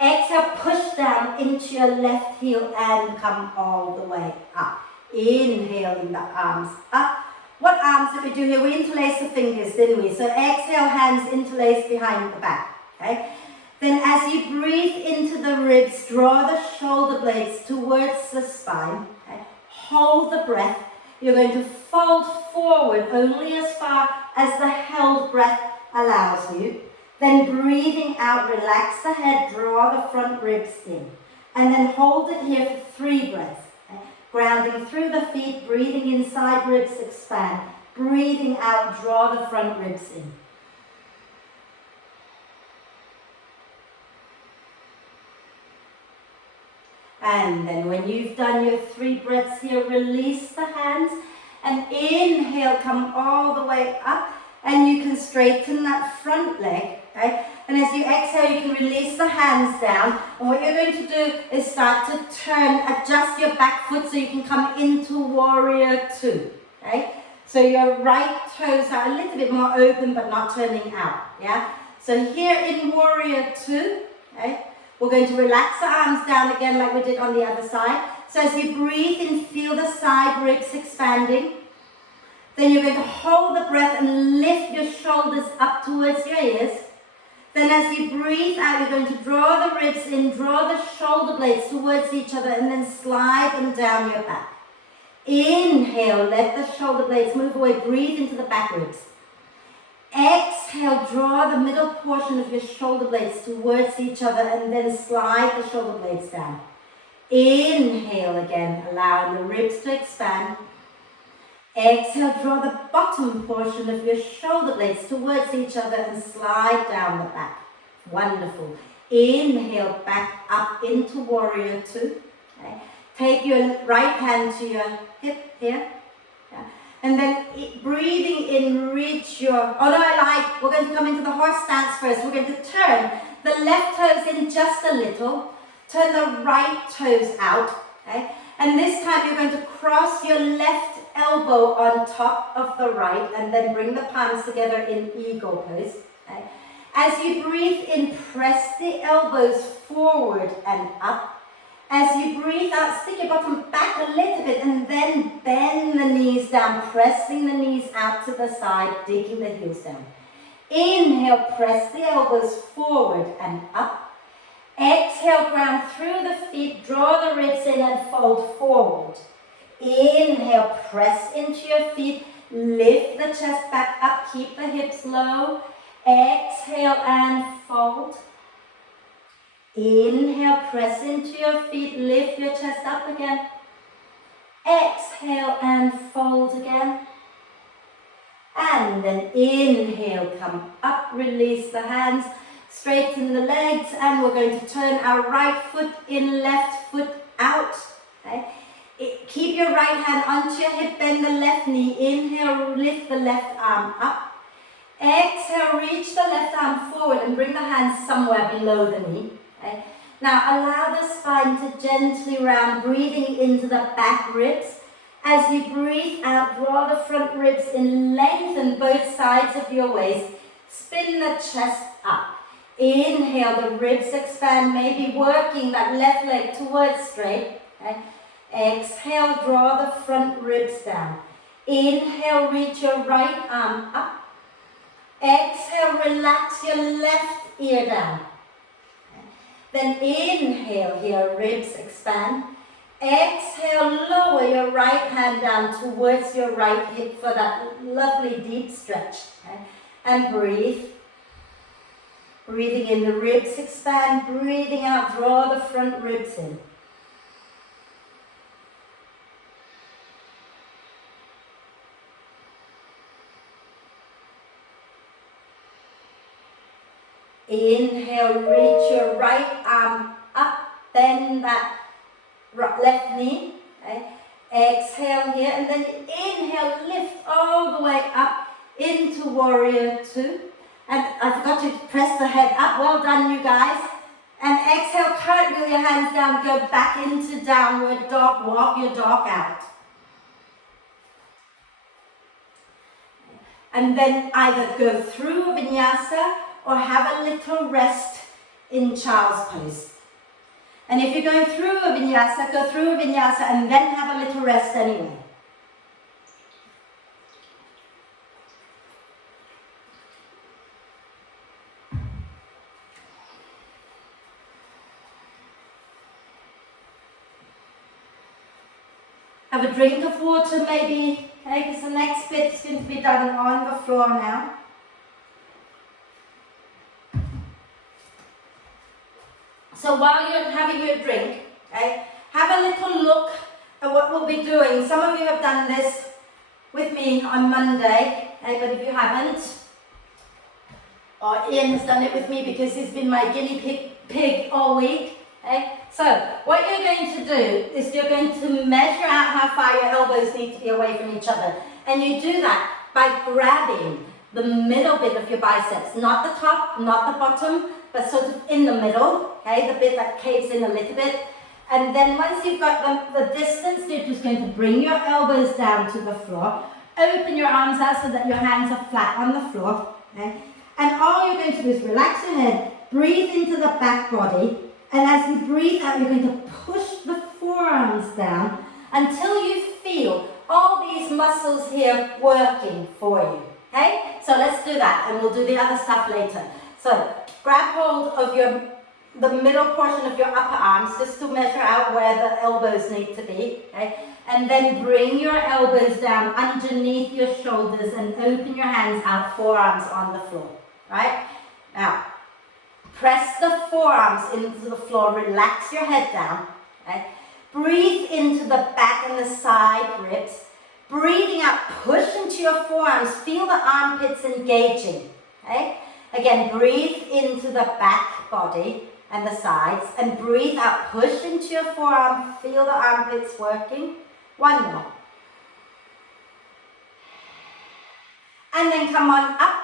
Exhale, push down into your left heel and come all the way up. Inhaling the arms up. What arms did we do here? We interlaced the fingers, didn't we? So exhale, hands interlaced behind the back. Okay? Then as you breathe into the ribs, draw the shoulder blades towards the spine. Okay? Hold the breath. You're going to fold forward only as far as the held breath allows you. Then breathing out, relax the head, draw the front ribs in. And then hold it here for 3 breaths. Okay? Grounding through the feet, breathing inside, ribs expand. Breathing out, draw the front ribs in. And then when you've done your 3 breaths here, release the hands and inhale, come all the way up, and you can straighten that front leg. Okay? And as you exhale, you can release the hands down. And what you're going to do is start to turn, adjust your back foot so you can come into warrior two. Okay? So your right toes are a little bit more open but not turning out. Yeah? So here in warrior two, okay, we're going to relax the arms down again like we did on the other side. So as you breathe in, feel the side ribs expanding. Then you're going to hold the breath and lift your shoulders up towards your ears. Then Then as you breathe out, you're going to draw the ribs in, draw the shoulder blades towards each other, and then slide them down your back. Inhale, let the shoulder blades move away, breathe into the back ribs. Exhale, draw the middle portion of your shoulder blades towards each other, and then slide the shoulder blades down. Inhale again, allowing the ribs to expand. Exhale, draw the bottom portion of your shoulder blades towards each other and slide down the back. Wonderful. Inhale, back up into warrior two. Okay. Take your right hand to your hip here. Yeah. And then breathing in, reach your, we're going to come into the horse stance first. We're going to turn the left toes in just a little. Turn the right toes out. Okay. And this time you're going to cross your left elbow on top of the right and then bring the palms together in eagle pose. Okay. As you breathe in, press the elbows forward and up. As you breathe out, stick your bottom back a little bit and then bend the knees down, pressing the knees out to the side, digging the heels down. Inhale, press the elbows forward and up. Exhale, ground through the feet, draw the ribs in and fold forward. Inhale, press into your feet, lift the chest back up, keep the hips low. Exhale and fold. Inhale, press into your feet, lift your chest up again. Exhale and fold again. And then inhale, come up, release the hands, straighten the legs, and we're going to turn our right foot in, left foot out. Okay? Keep your right hand onto your hip, bend the left knee. Inhale, lift the left arm up. Exhale, reach the left arm forward and bring the hands somewhere below the knee. Okay. Now allow the spine to gently round, breathing into the back ribs. As you breathe out, draw the front ribs in, lengthen both sides of your waist, spin the chest up. Inhale, the ribs expand, maybe working that left leg towards straight. Okay. Exhale, draw the front ribs down. Inhale, reach your right arm up. Exhale, relax your left ear down. Then inhale here, ribs expand. Exhale, lower your right hand down towards your right hip for that lovely deep stretch. Okay? And breathe. Breathing in, the ribs expand. Breathing out, draw the front ribs in. Inhale, reach your right arm up, bend that left knee. Okay. Exhale here, and then inhale, lift all the way up into warrior two. And I forgot to press the head up. Well done, you guys. And exhale, cartwheel your hands down, go back into downward dog, walk your dog out. And then either go through vinyasa or have a little rest in child's pose. And if you're going through a vinyasa, go through a vinyasa and then have a little rest anyway. Have a drink of water maybe, okay, because the next bit is going to be done on the floor now. So while you're having your drink, okay, have a little look at what we'll be doing. Some of you have done this with me on Monday, okay, but if you haven't, or Ian has done it with me because he's been my guinea pig all week. Okay. So what you're going to do is you're going to measure out how far your elbows need to be away from each other. And you do that by grabbing the middle bit of your biceps, not the top, not the bottom, but sort of in the middle, okay, the bit that caves in a little bit. And then once you've got the distance, you're just going to bring your elbows down to the floor, open your arms out so that your hands are flat on the floor, okay? And all you're going to do is relax your head, breathe into the back body, and as you breathe out, you're going to push the forearms down until you feel all these muscles here working for you, okay? So let's do that, and we'll do the other stuff later. So grab hold of the middle portion of your upper arms just to measure out where the elbows need to be, okay? And then bring your elbows down underneath your shoulders and open your hands out, forearms on the floor, right? Now, press the forearms into the floor, relax your head down, okay? Breathe into the back and the side ribs. Breathing out, push into your forearms, feel the armpits engaging, okay? Again, breathe into the back body and the sides, and breathe out, push into your forearm, feel the armpits working. One more. And then come on up,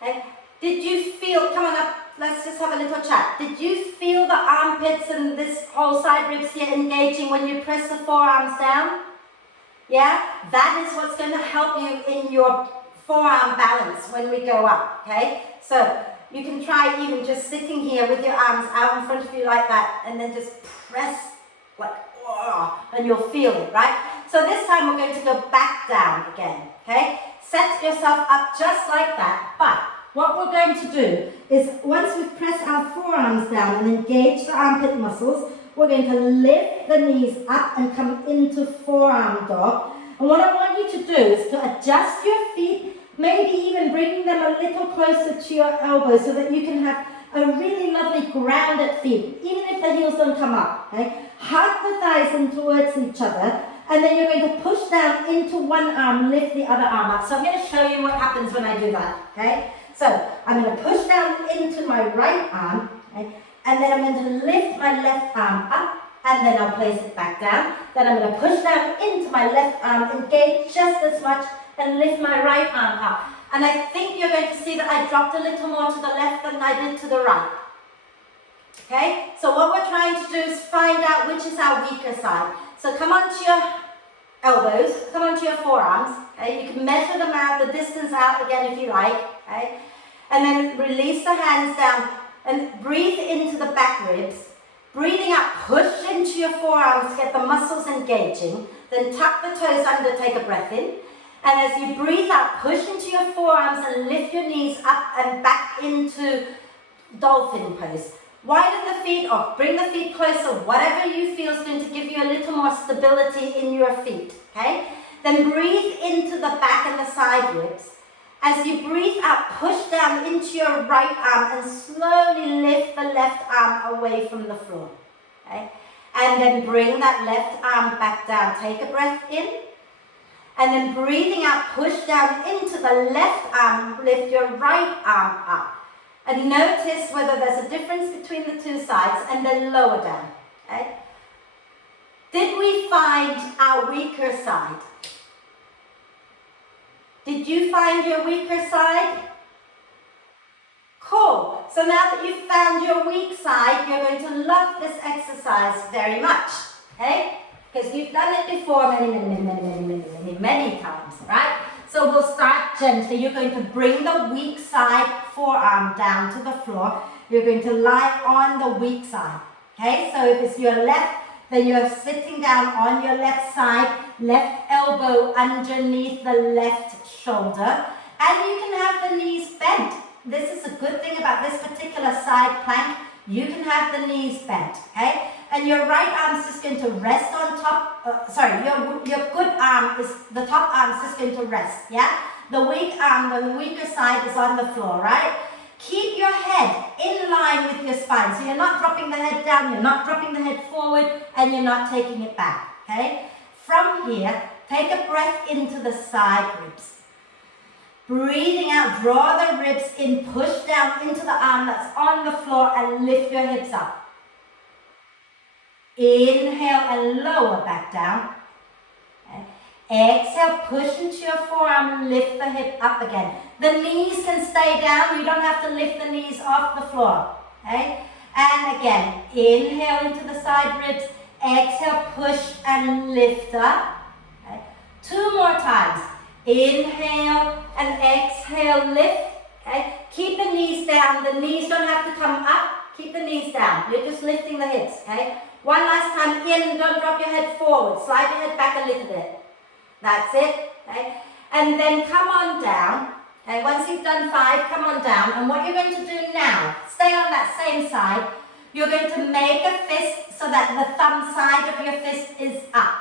okay? Did you feel, come on up, let's just have a little chat. Did you feel the armpits and this whole side ribs here engaging when you press the forearms down? Yeah, that is what's going to help you in your forearm balance when we go up, okay? So you can try even just sitting here with your arms out in front of you like that, and then just press like, oh, and you'll feel it, right? So this time we're going to go back down again, okay? Set yourself up just like that, but what we're going to do is once we've pressed our forearms down and engaged the armpit muscles, we're going to lift the knees up and come into forearm dog. And what I want you to do is to adjust your feet, maybe even bringing them a little closer to your elbows so that you can have a really lovely grounded feet, even if the heels don't come up, okay? Hug the thighs in towards each other, and then you're going to push down into one arm, lift the other arm up. So I'm going to show you what happens when I do that, okay? So I'm going to push down into my right arm, okay? And then I'm going to lift my left arm up, and then I'll place it back down. Then I'm going to push down into my left arm, engage just as much, and lift my right arm up. And I think you're going to see that I dropped a little more to the left than I did to the right. Okay, so what we're trying to do is find out which is our weaker side. So come onto your elbows, come onto your forearms. Okay? You can measure them out, the distance out again if you like. Okay? And then release the hands down and breathe into the back ribs. Breathing out, push into your forearms, get the muscles engaging. Then tuck the toes under, take a breath in. And as you breathe out, push into your forearms and lift your knees up and back into dolphin pose. Widen the feet or bring the feet closer, whatever you feel is going to give you a little more stability in your feet, okay? Then breathe into the back and the side ribs. As you breathe out, push down into your right arm and slowly lift the left arm away from the floor, okay? And then bring that left arm back down. Take a breath in. And then breathing out, push down into the left arm, lift your right arm up. And notice whether there's a difference between the two sides, and then lower down, okay? Did we find our weaker side? Did you find your weaker side? Cool. So now that you've found your weak side, you're going to love this exercise very much, okay? Because you've done it before many times, right? So we'll start gently. You're going to bring the weak side forearm down to the floor. You're going to lie on the weak side, okay? So if it's your left, then you're sitting down on your left side, left elbow underneath the left shoulder, and you can have the knees bent. This is a good thing about this particular side plank. You can have the knees bent, okay? And your right arm is just going to rest on top, your good arm is, the top arm is just going to rest, yeah? The weak arm, the weaker side is on the floor, right? Keep your head in line with your spine. So you're not dropping the head down, you're not dropping the head forward, and you're not taking it back, okay? From here, take a breath into the side ribs. Breathing out, draw the ribs in, push down into the arm that's on the floor and lift your hips up. Inhale and lower back down. Okay. Exhale, push into your forearm and lift the hip up again. The knees can stay down, you don't have to lift the knees off the floor. Okay? And again, inhale into the side ribs, exhale, push and lift up. Okay? 2 more times. Inhale and exhale, lift. Okay? Keep the knees down. The knees don't have to come up. Keep the knees down. You're just lifting the hips. Okay? One last time in. Don't drop your head forward. Slide your head back a little bit. That's it. Okay? And then come on down. Okay? Once you've done 5, come on down. And what you're going to do now that same side, you're going to make a fist so that the thumb side of your fist is up,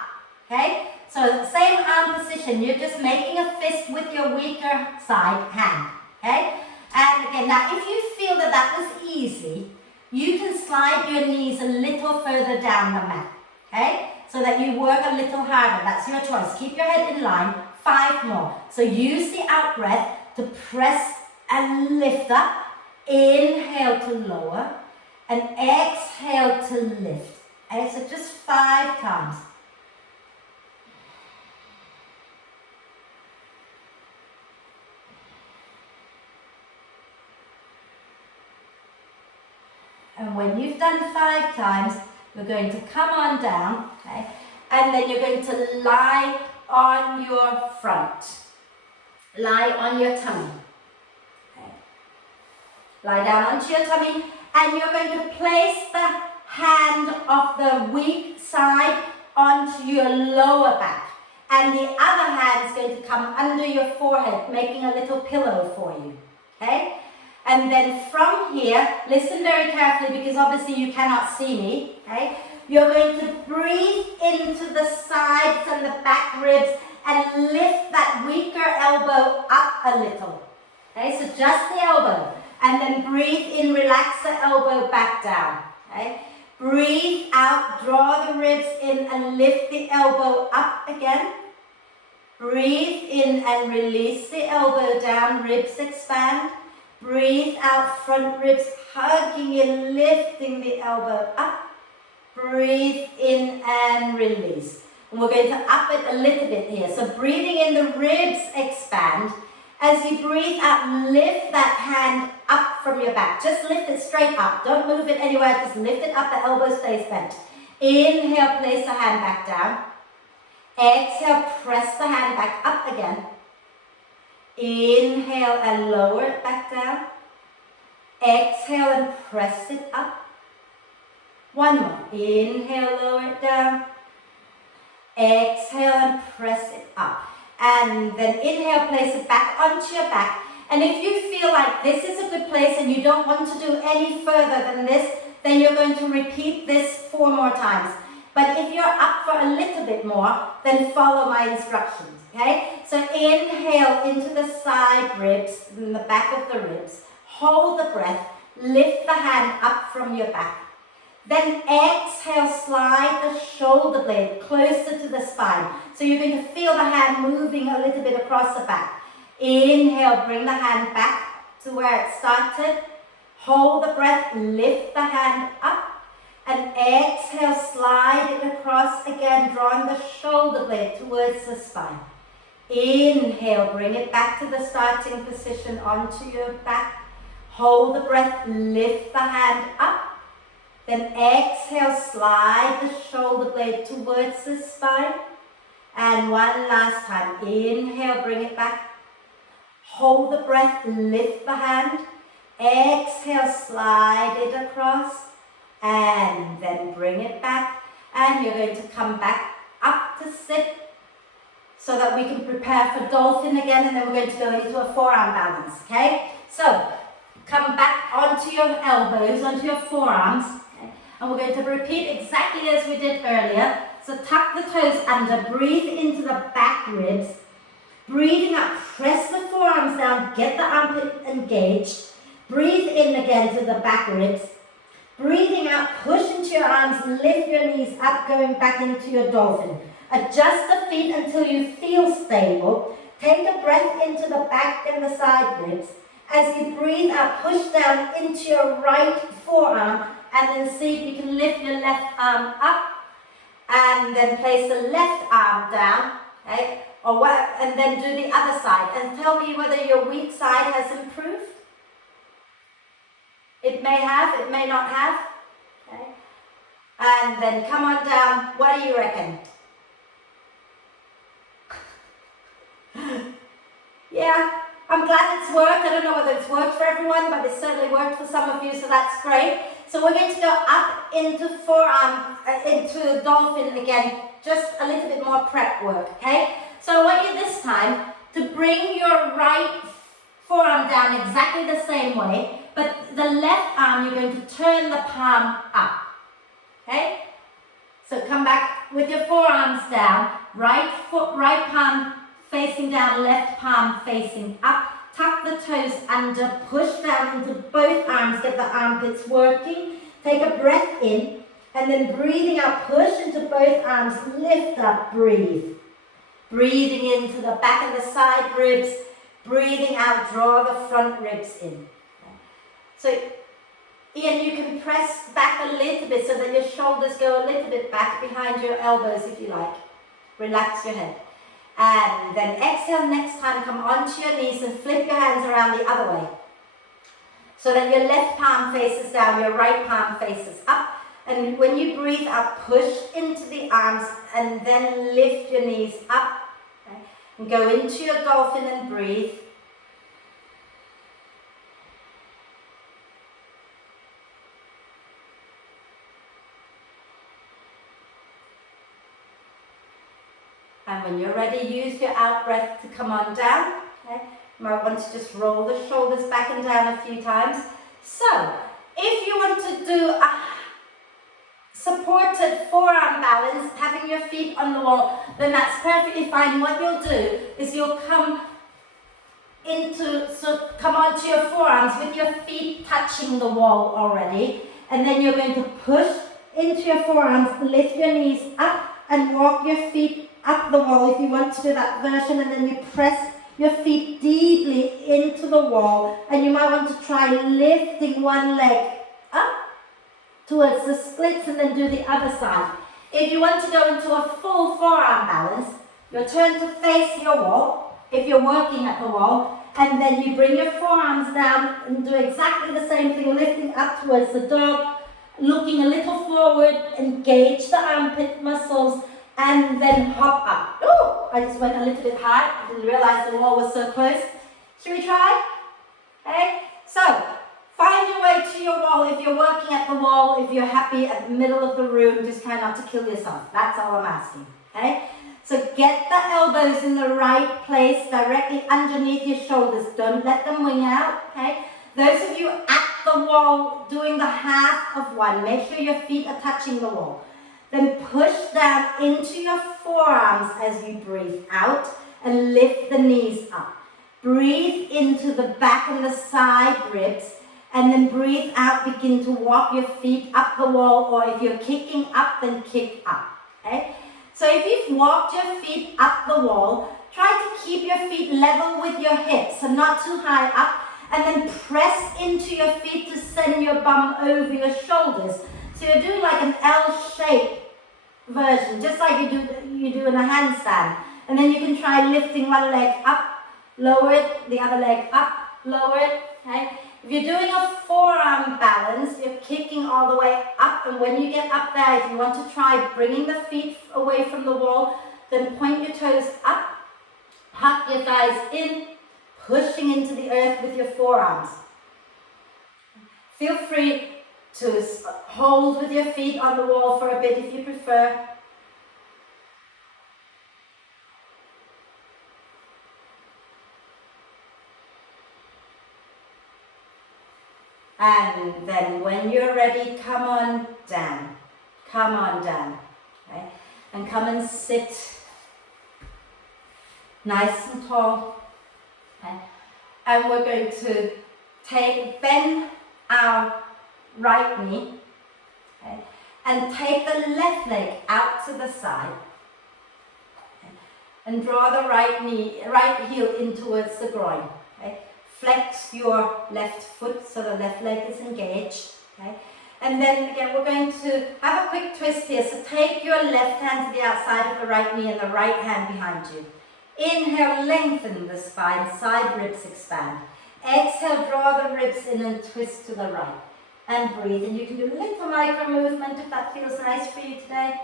okay? So the same arm position, you're just making a fist with your weaker side hand, okay? And again, now if you feel that that was easy, you can slide your knees a little further down the mat, okay? So that you work a little harder, that's your choice. Keep your head in line, 5 more. So use the out breath to press and lift up. Inhale to lower and exhale to lift. Okay, so just 5 times. And when you've done 5 times, we're going to come on down, okay? And then you're going to lie on your front. Lie on your tummy. Okay. Lie down onto your tummy, and you're going to place the hand of the weak side onto your lower back. And the other hand is going to come under your forehead, making a little pillow for you. Okay? And then from here, listen very carefully because obviously you cannot see me. Okay? You're going to breathe into the sides and the back ribs and lift that weaker elbow up a little. Okay, so just the elbow. And then breathe in, relax the elbow back down. Okay? Breathe out, draw the ribs in and lift the elbow up again. Breathe in and release the elbow down, ribs expand. Breathe out, front ribs hugging in, lifting the elbow up. Breathe in and release. And we're going to up it a little bit here. So breathing in, the ribs expand. As you breathe out, lift that hand up from your back. Just lift it straight up. Don't move it anywhere. Just lift it up. The elbow stays bent. Inhale, place the hand back down. Exhale, press the hand back up again. Inhale and lower it back down. Exhale and press it up. One more. Inhale, lower it down. Exhale and press it up. And then inhale, place it back onto your back. And if you feel like this is a good place and you don't want to do any further than this, then you're going to repeat this 4 more times. But if you're up for a little bit more, then follow my instructions, okay? So inhale into the side ribs, in the back of the ribs. Hold the breath, lift the hand up from your back. Then exhale, slide the shoulder blade closer to the spine. So you're going to feel the hand moving a little bit across the back. Inhale, bring the hand back to where it started. Hold the breath, lift the hand up. And exhale, slide it across again, drawing the shoulder blade towards the spine. Inhale, bring it back to the starting position onto your back. Hold the breath, lift the hand up. Then exhale, slide the shoulder blade towards the spine. And one last time. Inhale, bring it back. Hold the breath, lift the hand. Exhale, slide it across. And then bring it back. And you're going to come back up to sit so that we can prepare for dolphin again. And then we're going to go into a forearm balance, okay? So, come back onto your elbows, onto your forearms. And we're going to repeat exactly as we did earlier. So tuck the toes under, breathe into the back ribs. Breathing up, press the forearms down, get the armpit engaged. Breathe in again to the back ribs. Breathing out, push into your arms, lift your knees up, going back into your dolphin. Adjust the feet until you feel stable. Take a breath into the back and the side ribs. As you breathe out, push down into your right forearm. And then see if you can lift your left arm up and then place the left arm down, okay? And then do the other side. And tell me whether your weak side has improved. It may have, it may not have, okay? And then come on down. What do you reckon? Yeah, I'm glad it's worked. I don't know whether it's worked for everyone, but it certainly worked for some of you, so that's great. So we're going to go up into forearm, into dolphin again, just a little bit more prep work, okay? So I want you this time to bring your right forearm down exactly the same way, but the left arm palm, you're going to turn the palm up. Okay? So come back with your forearms down, right palm facing down, left palm facing up. Tuck the toes under, push down into both arms, get the armpits working. Take a breath in, and then breathing out, push into both arms, lift up, breathe. Breathing into the back of the side ribs, breathing out, draw the front ribs in. So, Ian, you can press back a little bit so that your shoulders go a little bit back behind your elbows if you like. Relax your head. And then exhale next time, come onto your knees and flip your hands around the other way. So that your left palm faces down, your right palm faces up. And when you breathe out, push into the arms and then lift your knees up. Okay? And go into your dolphin and breathe. And when you're ready, use your out breath to come on down. Okay? You might want to just roll the shoulders back and down a few times. So, if you want to do a supported forearm balance, having your feet on the wall, then that's perfectly fine. What you'll do is you'll come onto your forearms with your feet touching the wall already. And then you're going to push into your forearms, lift your knees up and walk your feet up the wall if you want to do that version, and then you press your feet deeply into the wall, and you might want to try lifting one leg up towards the splits and then do the other side. If you want to go into a full forearm balance, you'll turn to face your wall if you're working at the wall, and then you bring your forearms down and do exactly the same thing, lifting up towards the dog, looking a little forward, engage the armpit muscles, and then hop up. Oh, I just went a little bit high. I didn't realize the wall was so close. Should we try? Okay, so find your way to your wall if you're working at the wall. If you're happy at the middle of the room, just try not to kill yourself. That's all I'm asking. Okay, so get the elbows in the right place, directly underneath your shoulders. Don't let them wing out. Okay, those of you at the wall doing the half of one, make sure your feet are touching the wall. Then push down into your forearms as you breathe out and lift the knees up. Breathe into the back and the side ribs, and then breathe out, begin to walk your feet up the wall, or if you're kicking up, then kick up. Okay? So if you've walked your feet up the wall, try to keep your feet level with your hips, so not too high up, and then press into your feet to send your bum over your shoulders. So you're doing like an L-shaped version, just like you do in a handstand. And then you can try lifting one leg up, lower it, the other leg up, lower it. Okay? If you're doing a forearm balance, you're kicking all the way up, and when you get up there, if you want to try bringing the feet away from the wall, then point your toes up, hug your thighs in, pushing into the earth with your forearms. Feel free to hold with your feet on the wall for a bit if you prefer. And then when you're ready, come on down. Come on down. Okay? And come and sit nice and tall. Okay? And we're going to bend our right knee, okay, and take the left leg out to the side, okay, and draw the right heel in towards the groin. Okay. Flex your left foot so the left leg is engaged. Okay. And then again, we're going to have a quick twist here. So take your left hand to the outside of the right knee and the right hand behind you. Inhale, lengthen the spine, side ribs expand. Exhale, draw the ribs in and twist to the right. And breathe. And you can do a little micro movement if that feels nice for you today.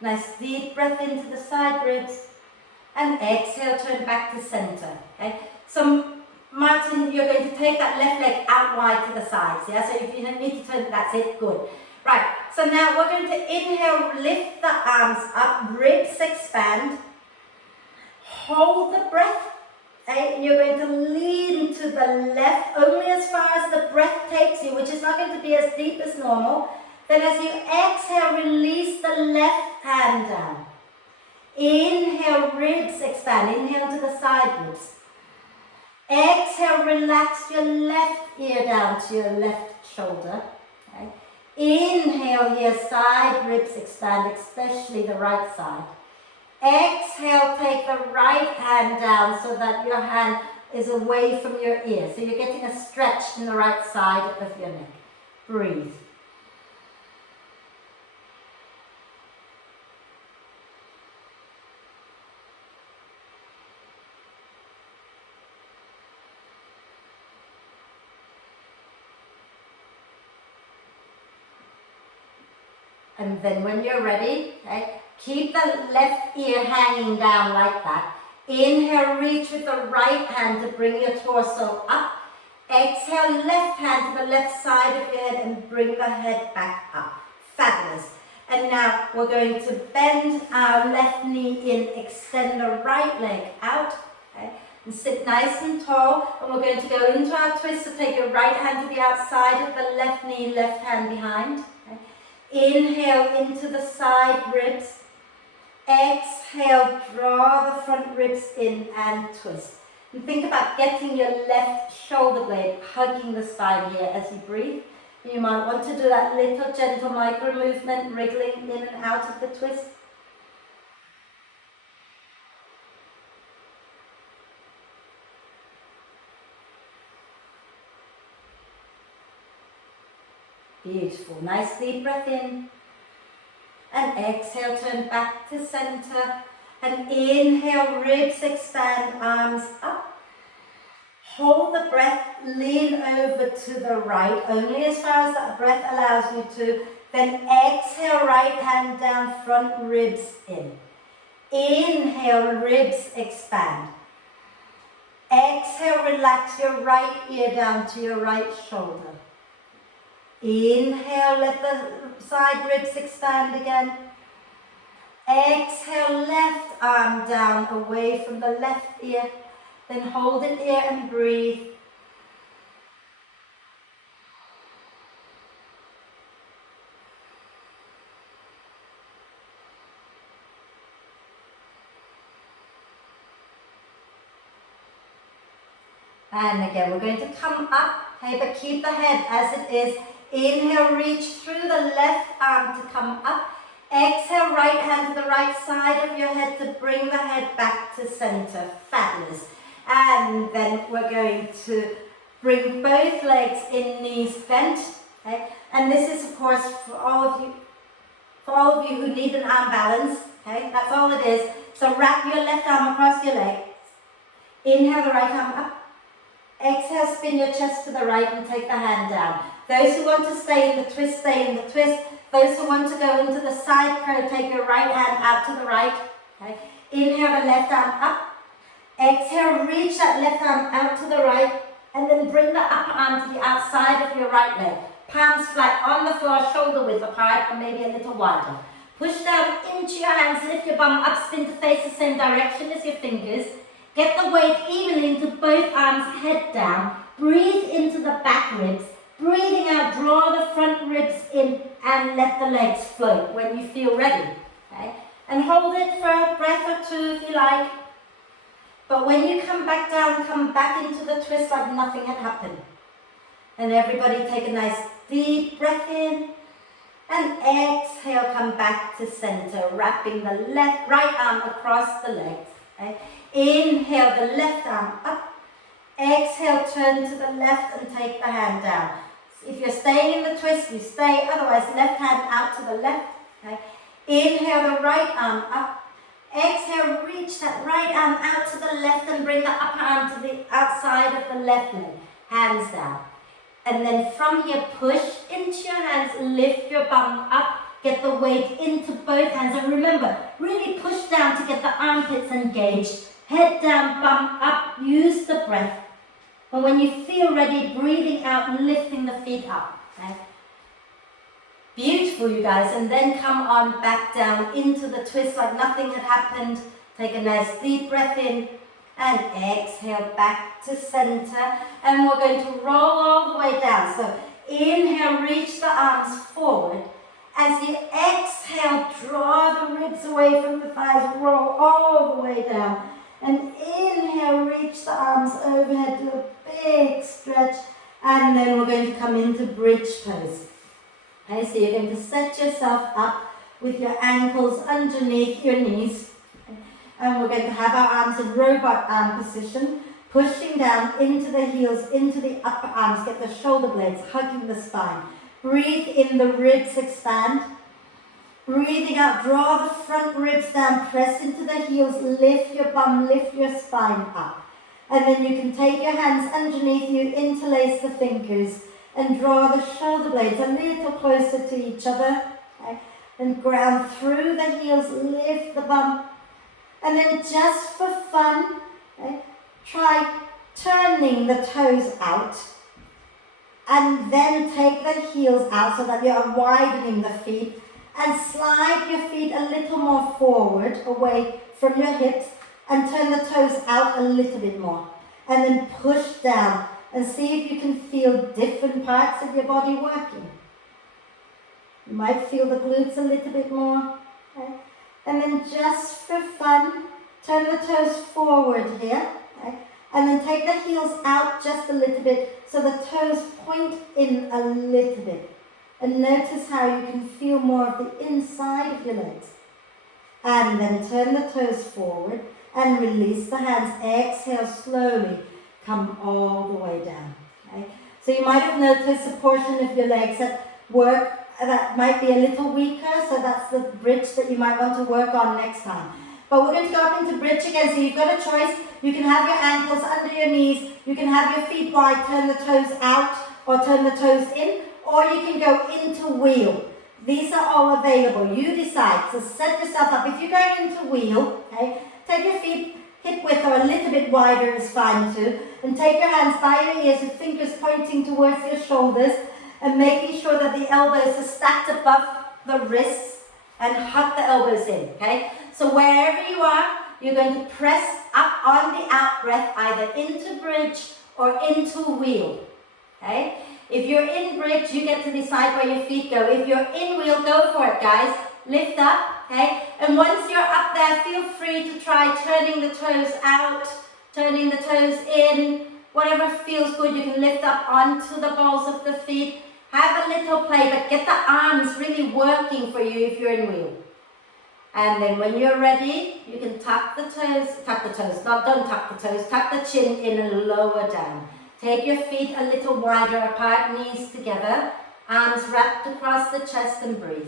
Nice deep breath into the side ribs. And exhale, turn back to center. Okay? So Martin, you're going to take that left leg out wide to the sides. Yeah? So if you don't need to turn, that's it. Good. Right. So now we're going to inhale, lift the arms up, ribs expand. Hold the breath. Okay, and you're going to lean to the left only as far as the breath takes you, which is not going to be as deep as normal. Then as you exhale, release the left hand down. Inhale, ribs expand. Inhale to the side ribs. Exhale, relax your left ear down to your left shoulder. Okay. Inhale here, side ribs expand, especially the right side. Exhale, take the right hand down so that your hand is away from your ear. So you're getting a stretch in the right side of your neck. Breathe. And then when you're ready, okay, keep the left ear hanging down like that. Inhale, reach with the right hand to bring your torso up. Exhale, left hand to the left side of your head and bring the head back up. Fabulous. And now we're going to bend our left knee in, extend the right leg out, okay, and sit nice and tall. And we're going to go into our twist, so take your right hand to the outside of the left knee, left hand behind. Okay. Inhale into the side ribs. Exhale, draw the front ribs in and twist. And think about getting your left shoulder blade hugging the spine here as you breathe. You might want to do that little gentle micro movement, wriggling in and out of the twist. Beautiful. Nice deep breath in. And exhale, turn back to center. And inhale, ribs expand, arms up. Hold the breath, lean over to the right, only as far as that breath allows you to. Then exhale, right hand down, front ribs in. Inhale, ribs expand. Exhale, relax your right ear down to your right shoulder. Inhale, let the side ribs expand again. Exhale, left arm down away from the left ear. Then hold it here and breathe. And again, we're going to come up, okay, but keep the head as it is. Inhale, reach through the left arm to come up. Exhale, right hand to the right side of your head to bring the head back to center. Fabulous. And then we're going to bring both legs in, knees bent. Okay? And this is, of course, for all of you who need an arm balance. Okay? That's all it is. So wrap your left arm across your leg. Inhale the right arm up. Exhale, spin your chest to the right and take the hand down. Those who want to stay in the twist, stay in the twist. Those who want to go into the side crow, take your right hand out to the right. Okay? Inhale the left arm up. Exhale, reach that left arm out to the right, and then bring the upper arm to the outside of your right leg. Palms flat on the floor, shoulder width apart, or maybe a little wider. Push down into your hands, lift your bum up, spin to face the same direction as your fingers. Get the weight evenly into both arms, head down. Breathe into the back ribs. Breathing out, draw the front ribs in, and let the legs float when you feel ready. Okay? And hold it for a breath or two if you like. But when you come back down, come back into the twist like nothing had happened. And everybody take a nice deep breath in. And exhale, come back to center, wrapping the right arm across the legs. Okay? Inhale the left arm up. Exhale, turn to the left and take the hand down. If you're staying in the twist, you stay. Otherwise, left hand out to the left. Okay? Inhale the right arm up. Exhale, reach that right arm out to the left and bring the upper arm to the outside of the left leg. Hands down. And then from here, push into your hands, lift your bum up, get the weight into both hands. And remember, really push down to get the armpits engaged. Head down, bum up, use the breath. And when you feel ready, breathing out and lifting the feet up. Okay? Beautiful, you guys. And then come on back down into the twist like nothing had happened. Take a nice deep breath in and exhale back to center. And we're going to roll all the way down. So inhale, reach the arms forward. As you exhale, draw the ribs away from the thighs, roll all the way down. And inhale, reach the arms overhead, do a big stretch. And then we're going to come into bridge pose. Okay, so you're going to set yourself up with your ankles underneath your knees. Okay, and we're going to have our arms in robot arm position, pushing down into the heels, into the upper arms. Get the shoulder blades hugging the spine. Breathe in, the ribs expand. Breathing out, draw the front ribs down, press into the heels, lift your bum, lift your spine up. And then you can take your hands underneath you, interlace the fingers, and draw the shoulder blades a little closer to each other. Okay? And ground through the heels, lift the bum. And then just for fun, okay, try turning the toes out. And then take the heels out so that you are widening the feet. And slide your feet a little more forward, away from your hips, and turn the toes out a little bit more. And then push down and see if you can feel different parts of your body working. You might feel the glutes a little bit more. Okay? And then just for fun, turn the toes forward here. Okay? And then take the heels out just a little bit so the toes point in a little bit. And notice how you can feel more of the inside of your legs. And then turn the toes forward and release the hands. Exhale slowly. Come all the way down. Okay? So you might have noticed a portion of your legs that work that might be a little weaker. So that's the bridge that you might want to work on next time. But we're going to go up into bridge again. So you've got a choice. You can have your ankles under your knees. You can have your feet wide, turn the toes out or turn the toes in. Or you can go into wheel. These are all available. You decide. So set yourself up. If you're going into wheel, okay, take your feet hip width or a little bit wider is fine too. And take your hands by your ears with fingers pointing towards your shoulders and making sure that the elbows are stacked above the wrists and hug the elbows in. Okay. So wherever you are, you're going to press up on the out breath either into bridge or into wheel. Okay. If you're in bridge, you get to decide where your feet go. If you're in wheel, go for it, guys. Lift up, okay? And once you're up there, feel free to try turning the toes out, turning the toes in. Whatever feels good, you can lift up onto the balls of the feet. Have a little play, but get the arms really working for you if you're in wheel. And then when you're ready, you can tuck the toes, don't tuck the toes, tuck the chin in and lower down. Take your feet a little wider apart, knees together, arms wrapped across the chest and breathe.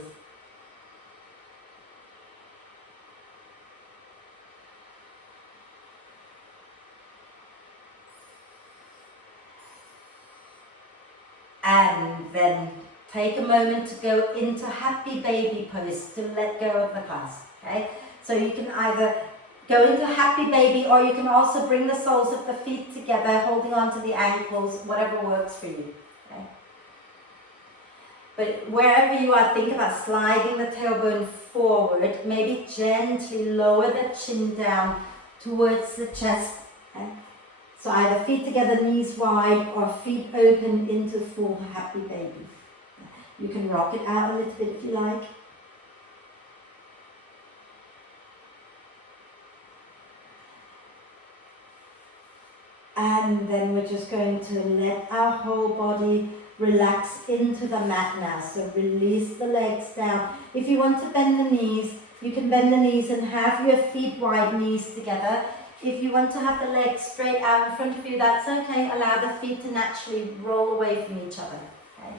And then take a moment to go into happy baby pose to let go of the class. Okay? So you can either go into happy baby, or you can also bring the soles of the feet together, holding on to the ankles, whatever works for you. Okay? But wherever you are, think about sliding the tailbone forward, maybe gently lower the chin down towards the chest. Okay? So either feet together, knees wide, or feet open into full happy baby. You can rock it out a little bit if you like. And then we're just going to let our whole body relax into the mat now. So release the legs down. If you want to bend the knees, you can bend the knees and have your feet wide, knees together. If you want to have the legs straight out in front of you, that's okay. Allow the feet to naturally roll away from each other. Okay?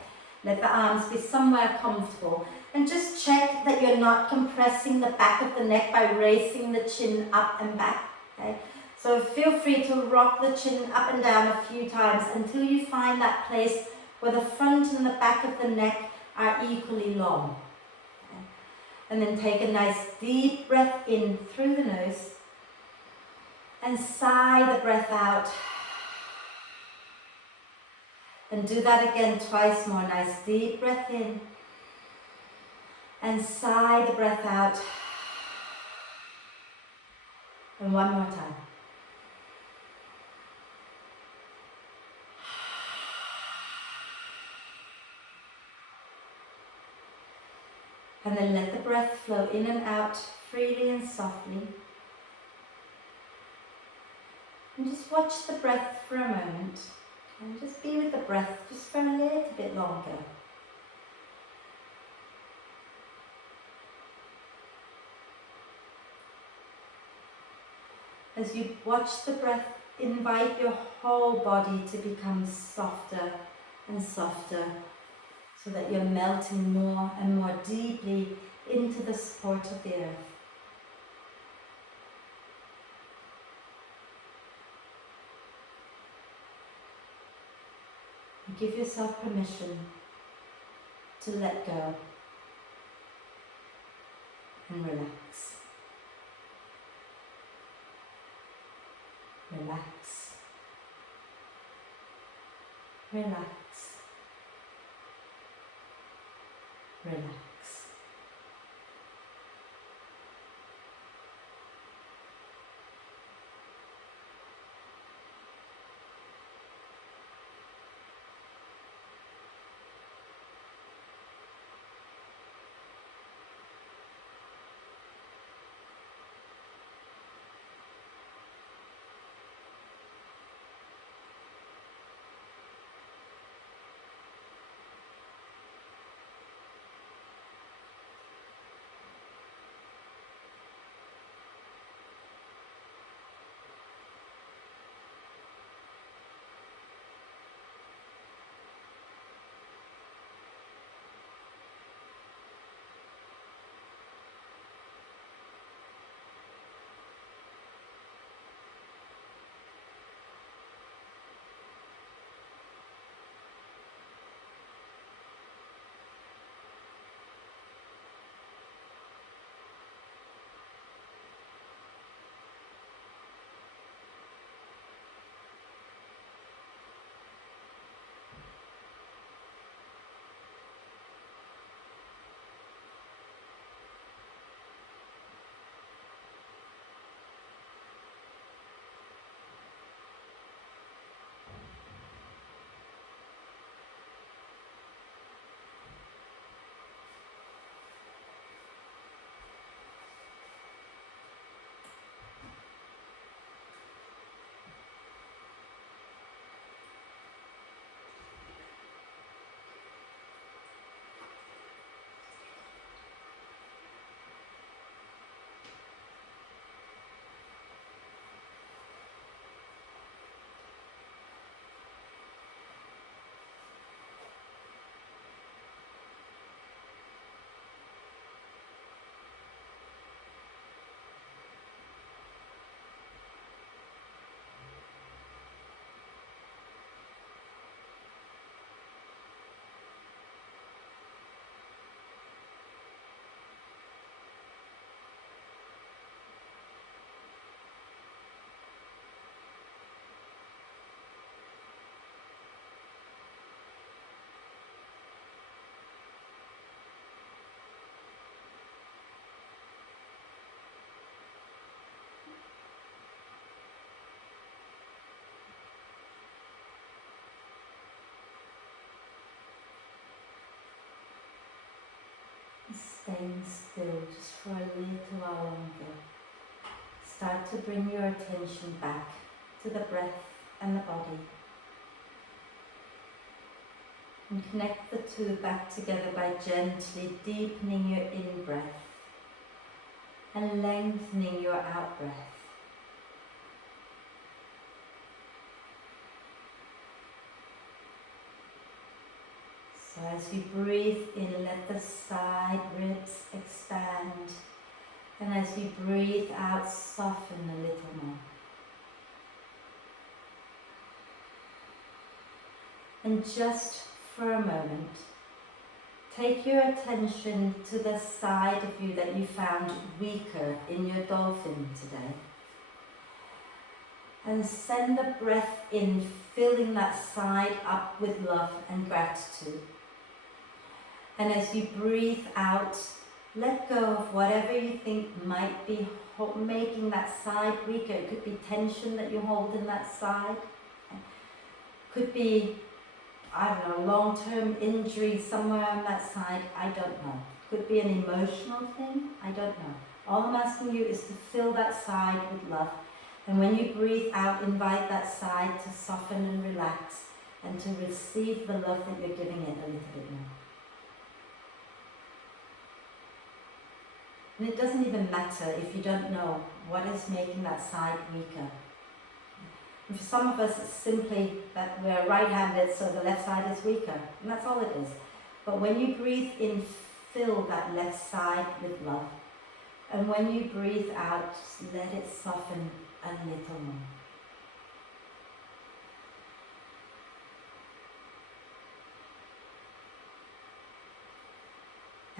Let the arms be somewhere comfortable. And just check that you're not compressing the back of the neck by raising the chin up and back. Okay? So feel free to rock the chin up and down a few times until you find that place where the front and the back of the neck are equally long. Okay? And then take a nice deep breath in through the nose and sigh the breath out. And do that again twice more. Nice deep breath in and sigh the breath out. And one more time. And then let the breath flow in and out freely and softly. And just watch the breath for a moment. And just be with the breath just for a little bit longer. As you watch the breath, invite your whole body to become softer and softer, so that you're melting more and more deeply into the support of the earth. And give yourself permission to let go and relax. Relax. Relax. Relax. Staying still just for a little while longer. Start to bring your attention back to the breath and the body. And connect the two back together by gently deepening your in-breath and lengthening your out-breath. So as you breathe in, let the side ribs expand. And as you breathe out, soften a little more. And just for a moment, take your attention to the side of you that you found weaker in your dolphin today. And send the breath in, filling that side up with love and gratitude. And as you breathe out, let go of whatever you think might be making that side weaker. It could be tension that you hold in that side. Could be, I don't know, long-term injury somewhere on that side. I don't know. Could be an emotional thing. I don't know. All I'm asking you is to fill that side with love. And when you breathe out, invite that side to soften and relax and to receive the love that you're giving it a little bit more. And it doesn't even matter if you don't know what is making that side weaker. And for some of us, it's simply that we're right-handed, so the left side is weaker. And that's all it is. But when you breathe in, fill that left side with love. And when you breathe out, just let it soften a little more.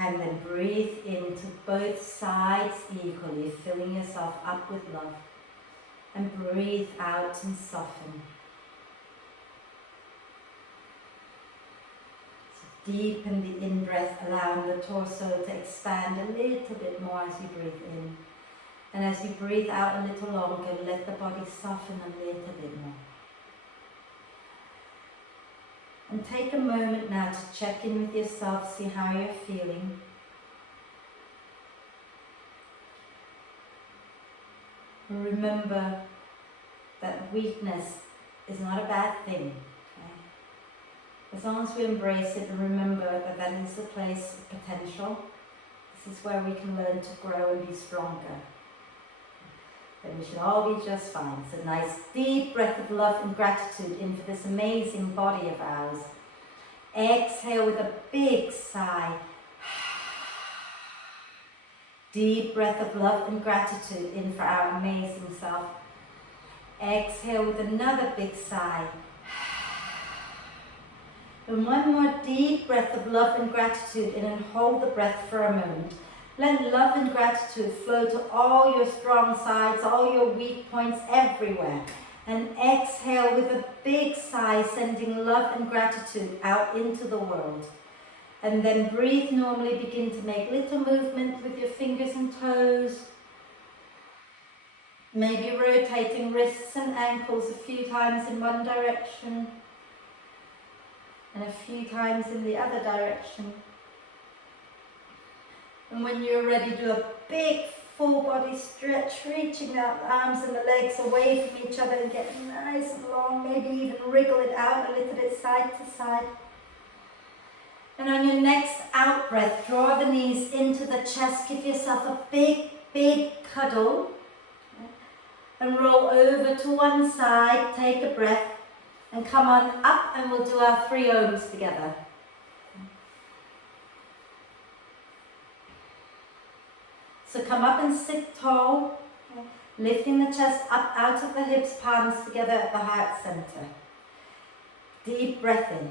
And then breathe into both sides equally, filling yourself up with love. And breathe out and soften. So deepen the in-breath, allowing the torso to expand a little bit more as you breathe in. And as you breathe out a little longer, let the body soften a little bit more. And take a moment now to check in with yourself, see how you're feeling. Remember that weakness is not a bad thing. Okay? As long as we embrace it and remember that that is the place of potential, this is where we can learn to grow and be stronger. Then we should all be just fine. So nice deep breath of love and gratitude into this amazing body of ours. Exhale with a big sigh. Deep breath of love and gratitude in for our amazing self. Exhale with another big sigh. And one more deep breath of love and gratitude in, and hold the breath for a moment. Let love and gratitude flow to all your strong sides, all your weak points, everywhere. And exhale with a big sigh, sending love and gratitude out into the world. And then breathe normally, begin to make little movement with your fingers and toes. Maybe rotating wrists and ankles a few times in one direction and a few times in the other direction. And when you're ready, do a big full body stretch, reaching out the arms and the legs away from each other and get nice and long, maybe even wriggle it out a little bit side to side. And on your next out breath, draw the knees into the chest, give yourself a big, big cuddle. And roll over to one side, take a breath, and come on up, and we'll do our 3 ohms together. So come up and sit tall, lifting the chest up out of the hips, palms together at the heart center. Deep breath in.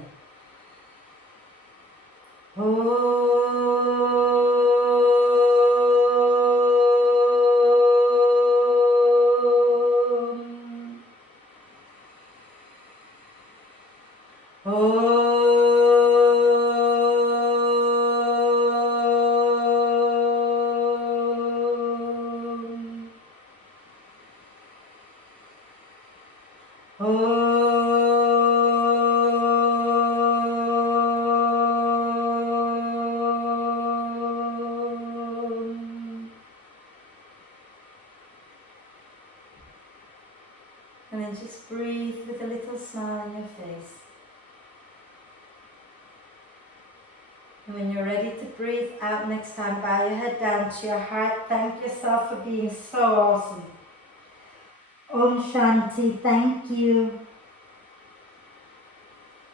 And then just breathe with a little smile on your face. And when you're ready to breathe out next time, bow your head down to your heart. Thank yourself for being so awesome. Om Shanti, thank you.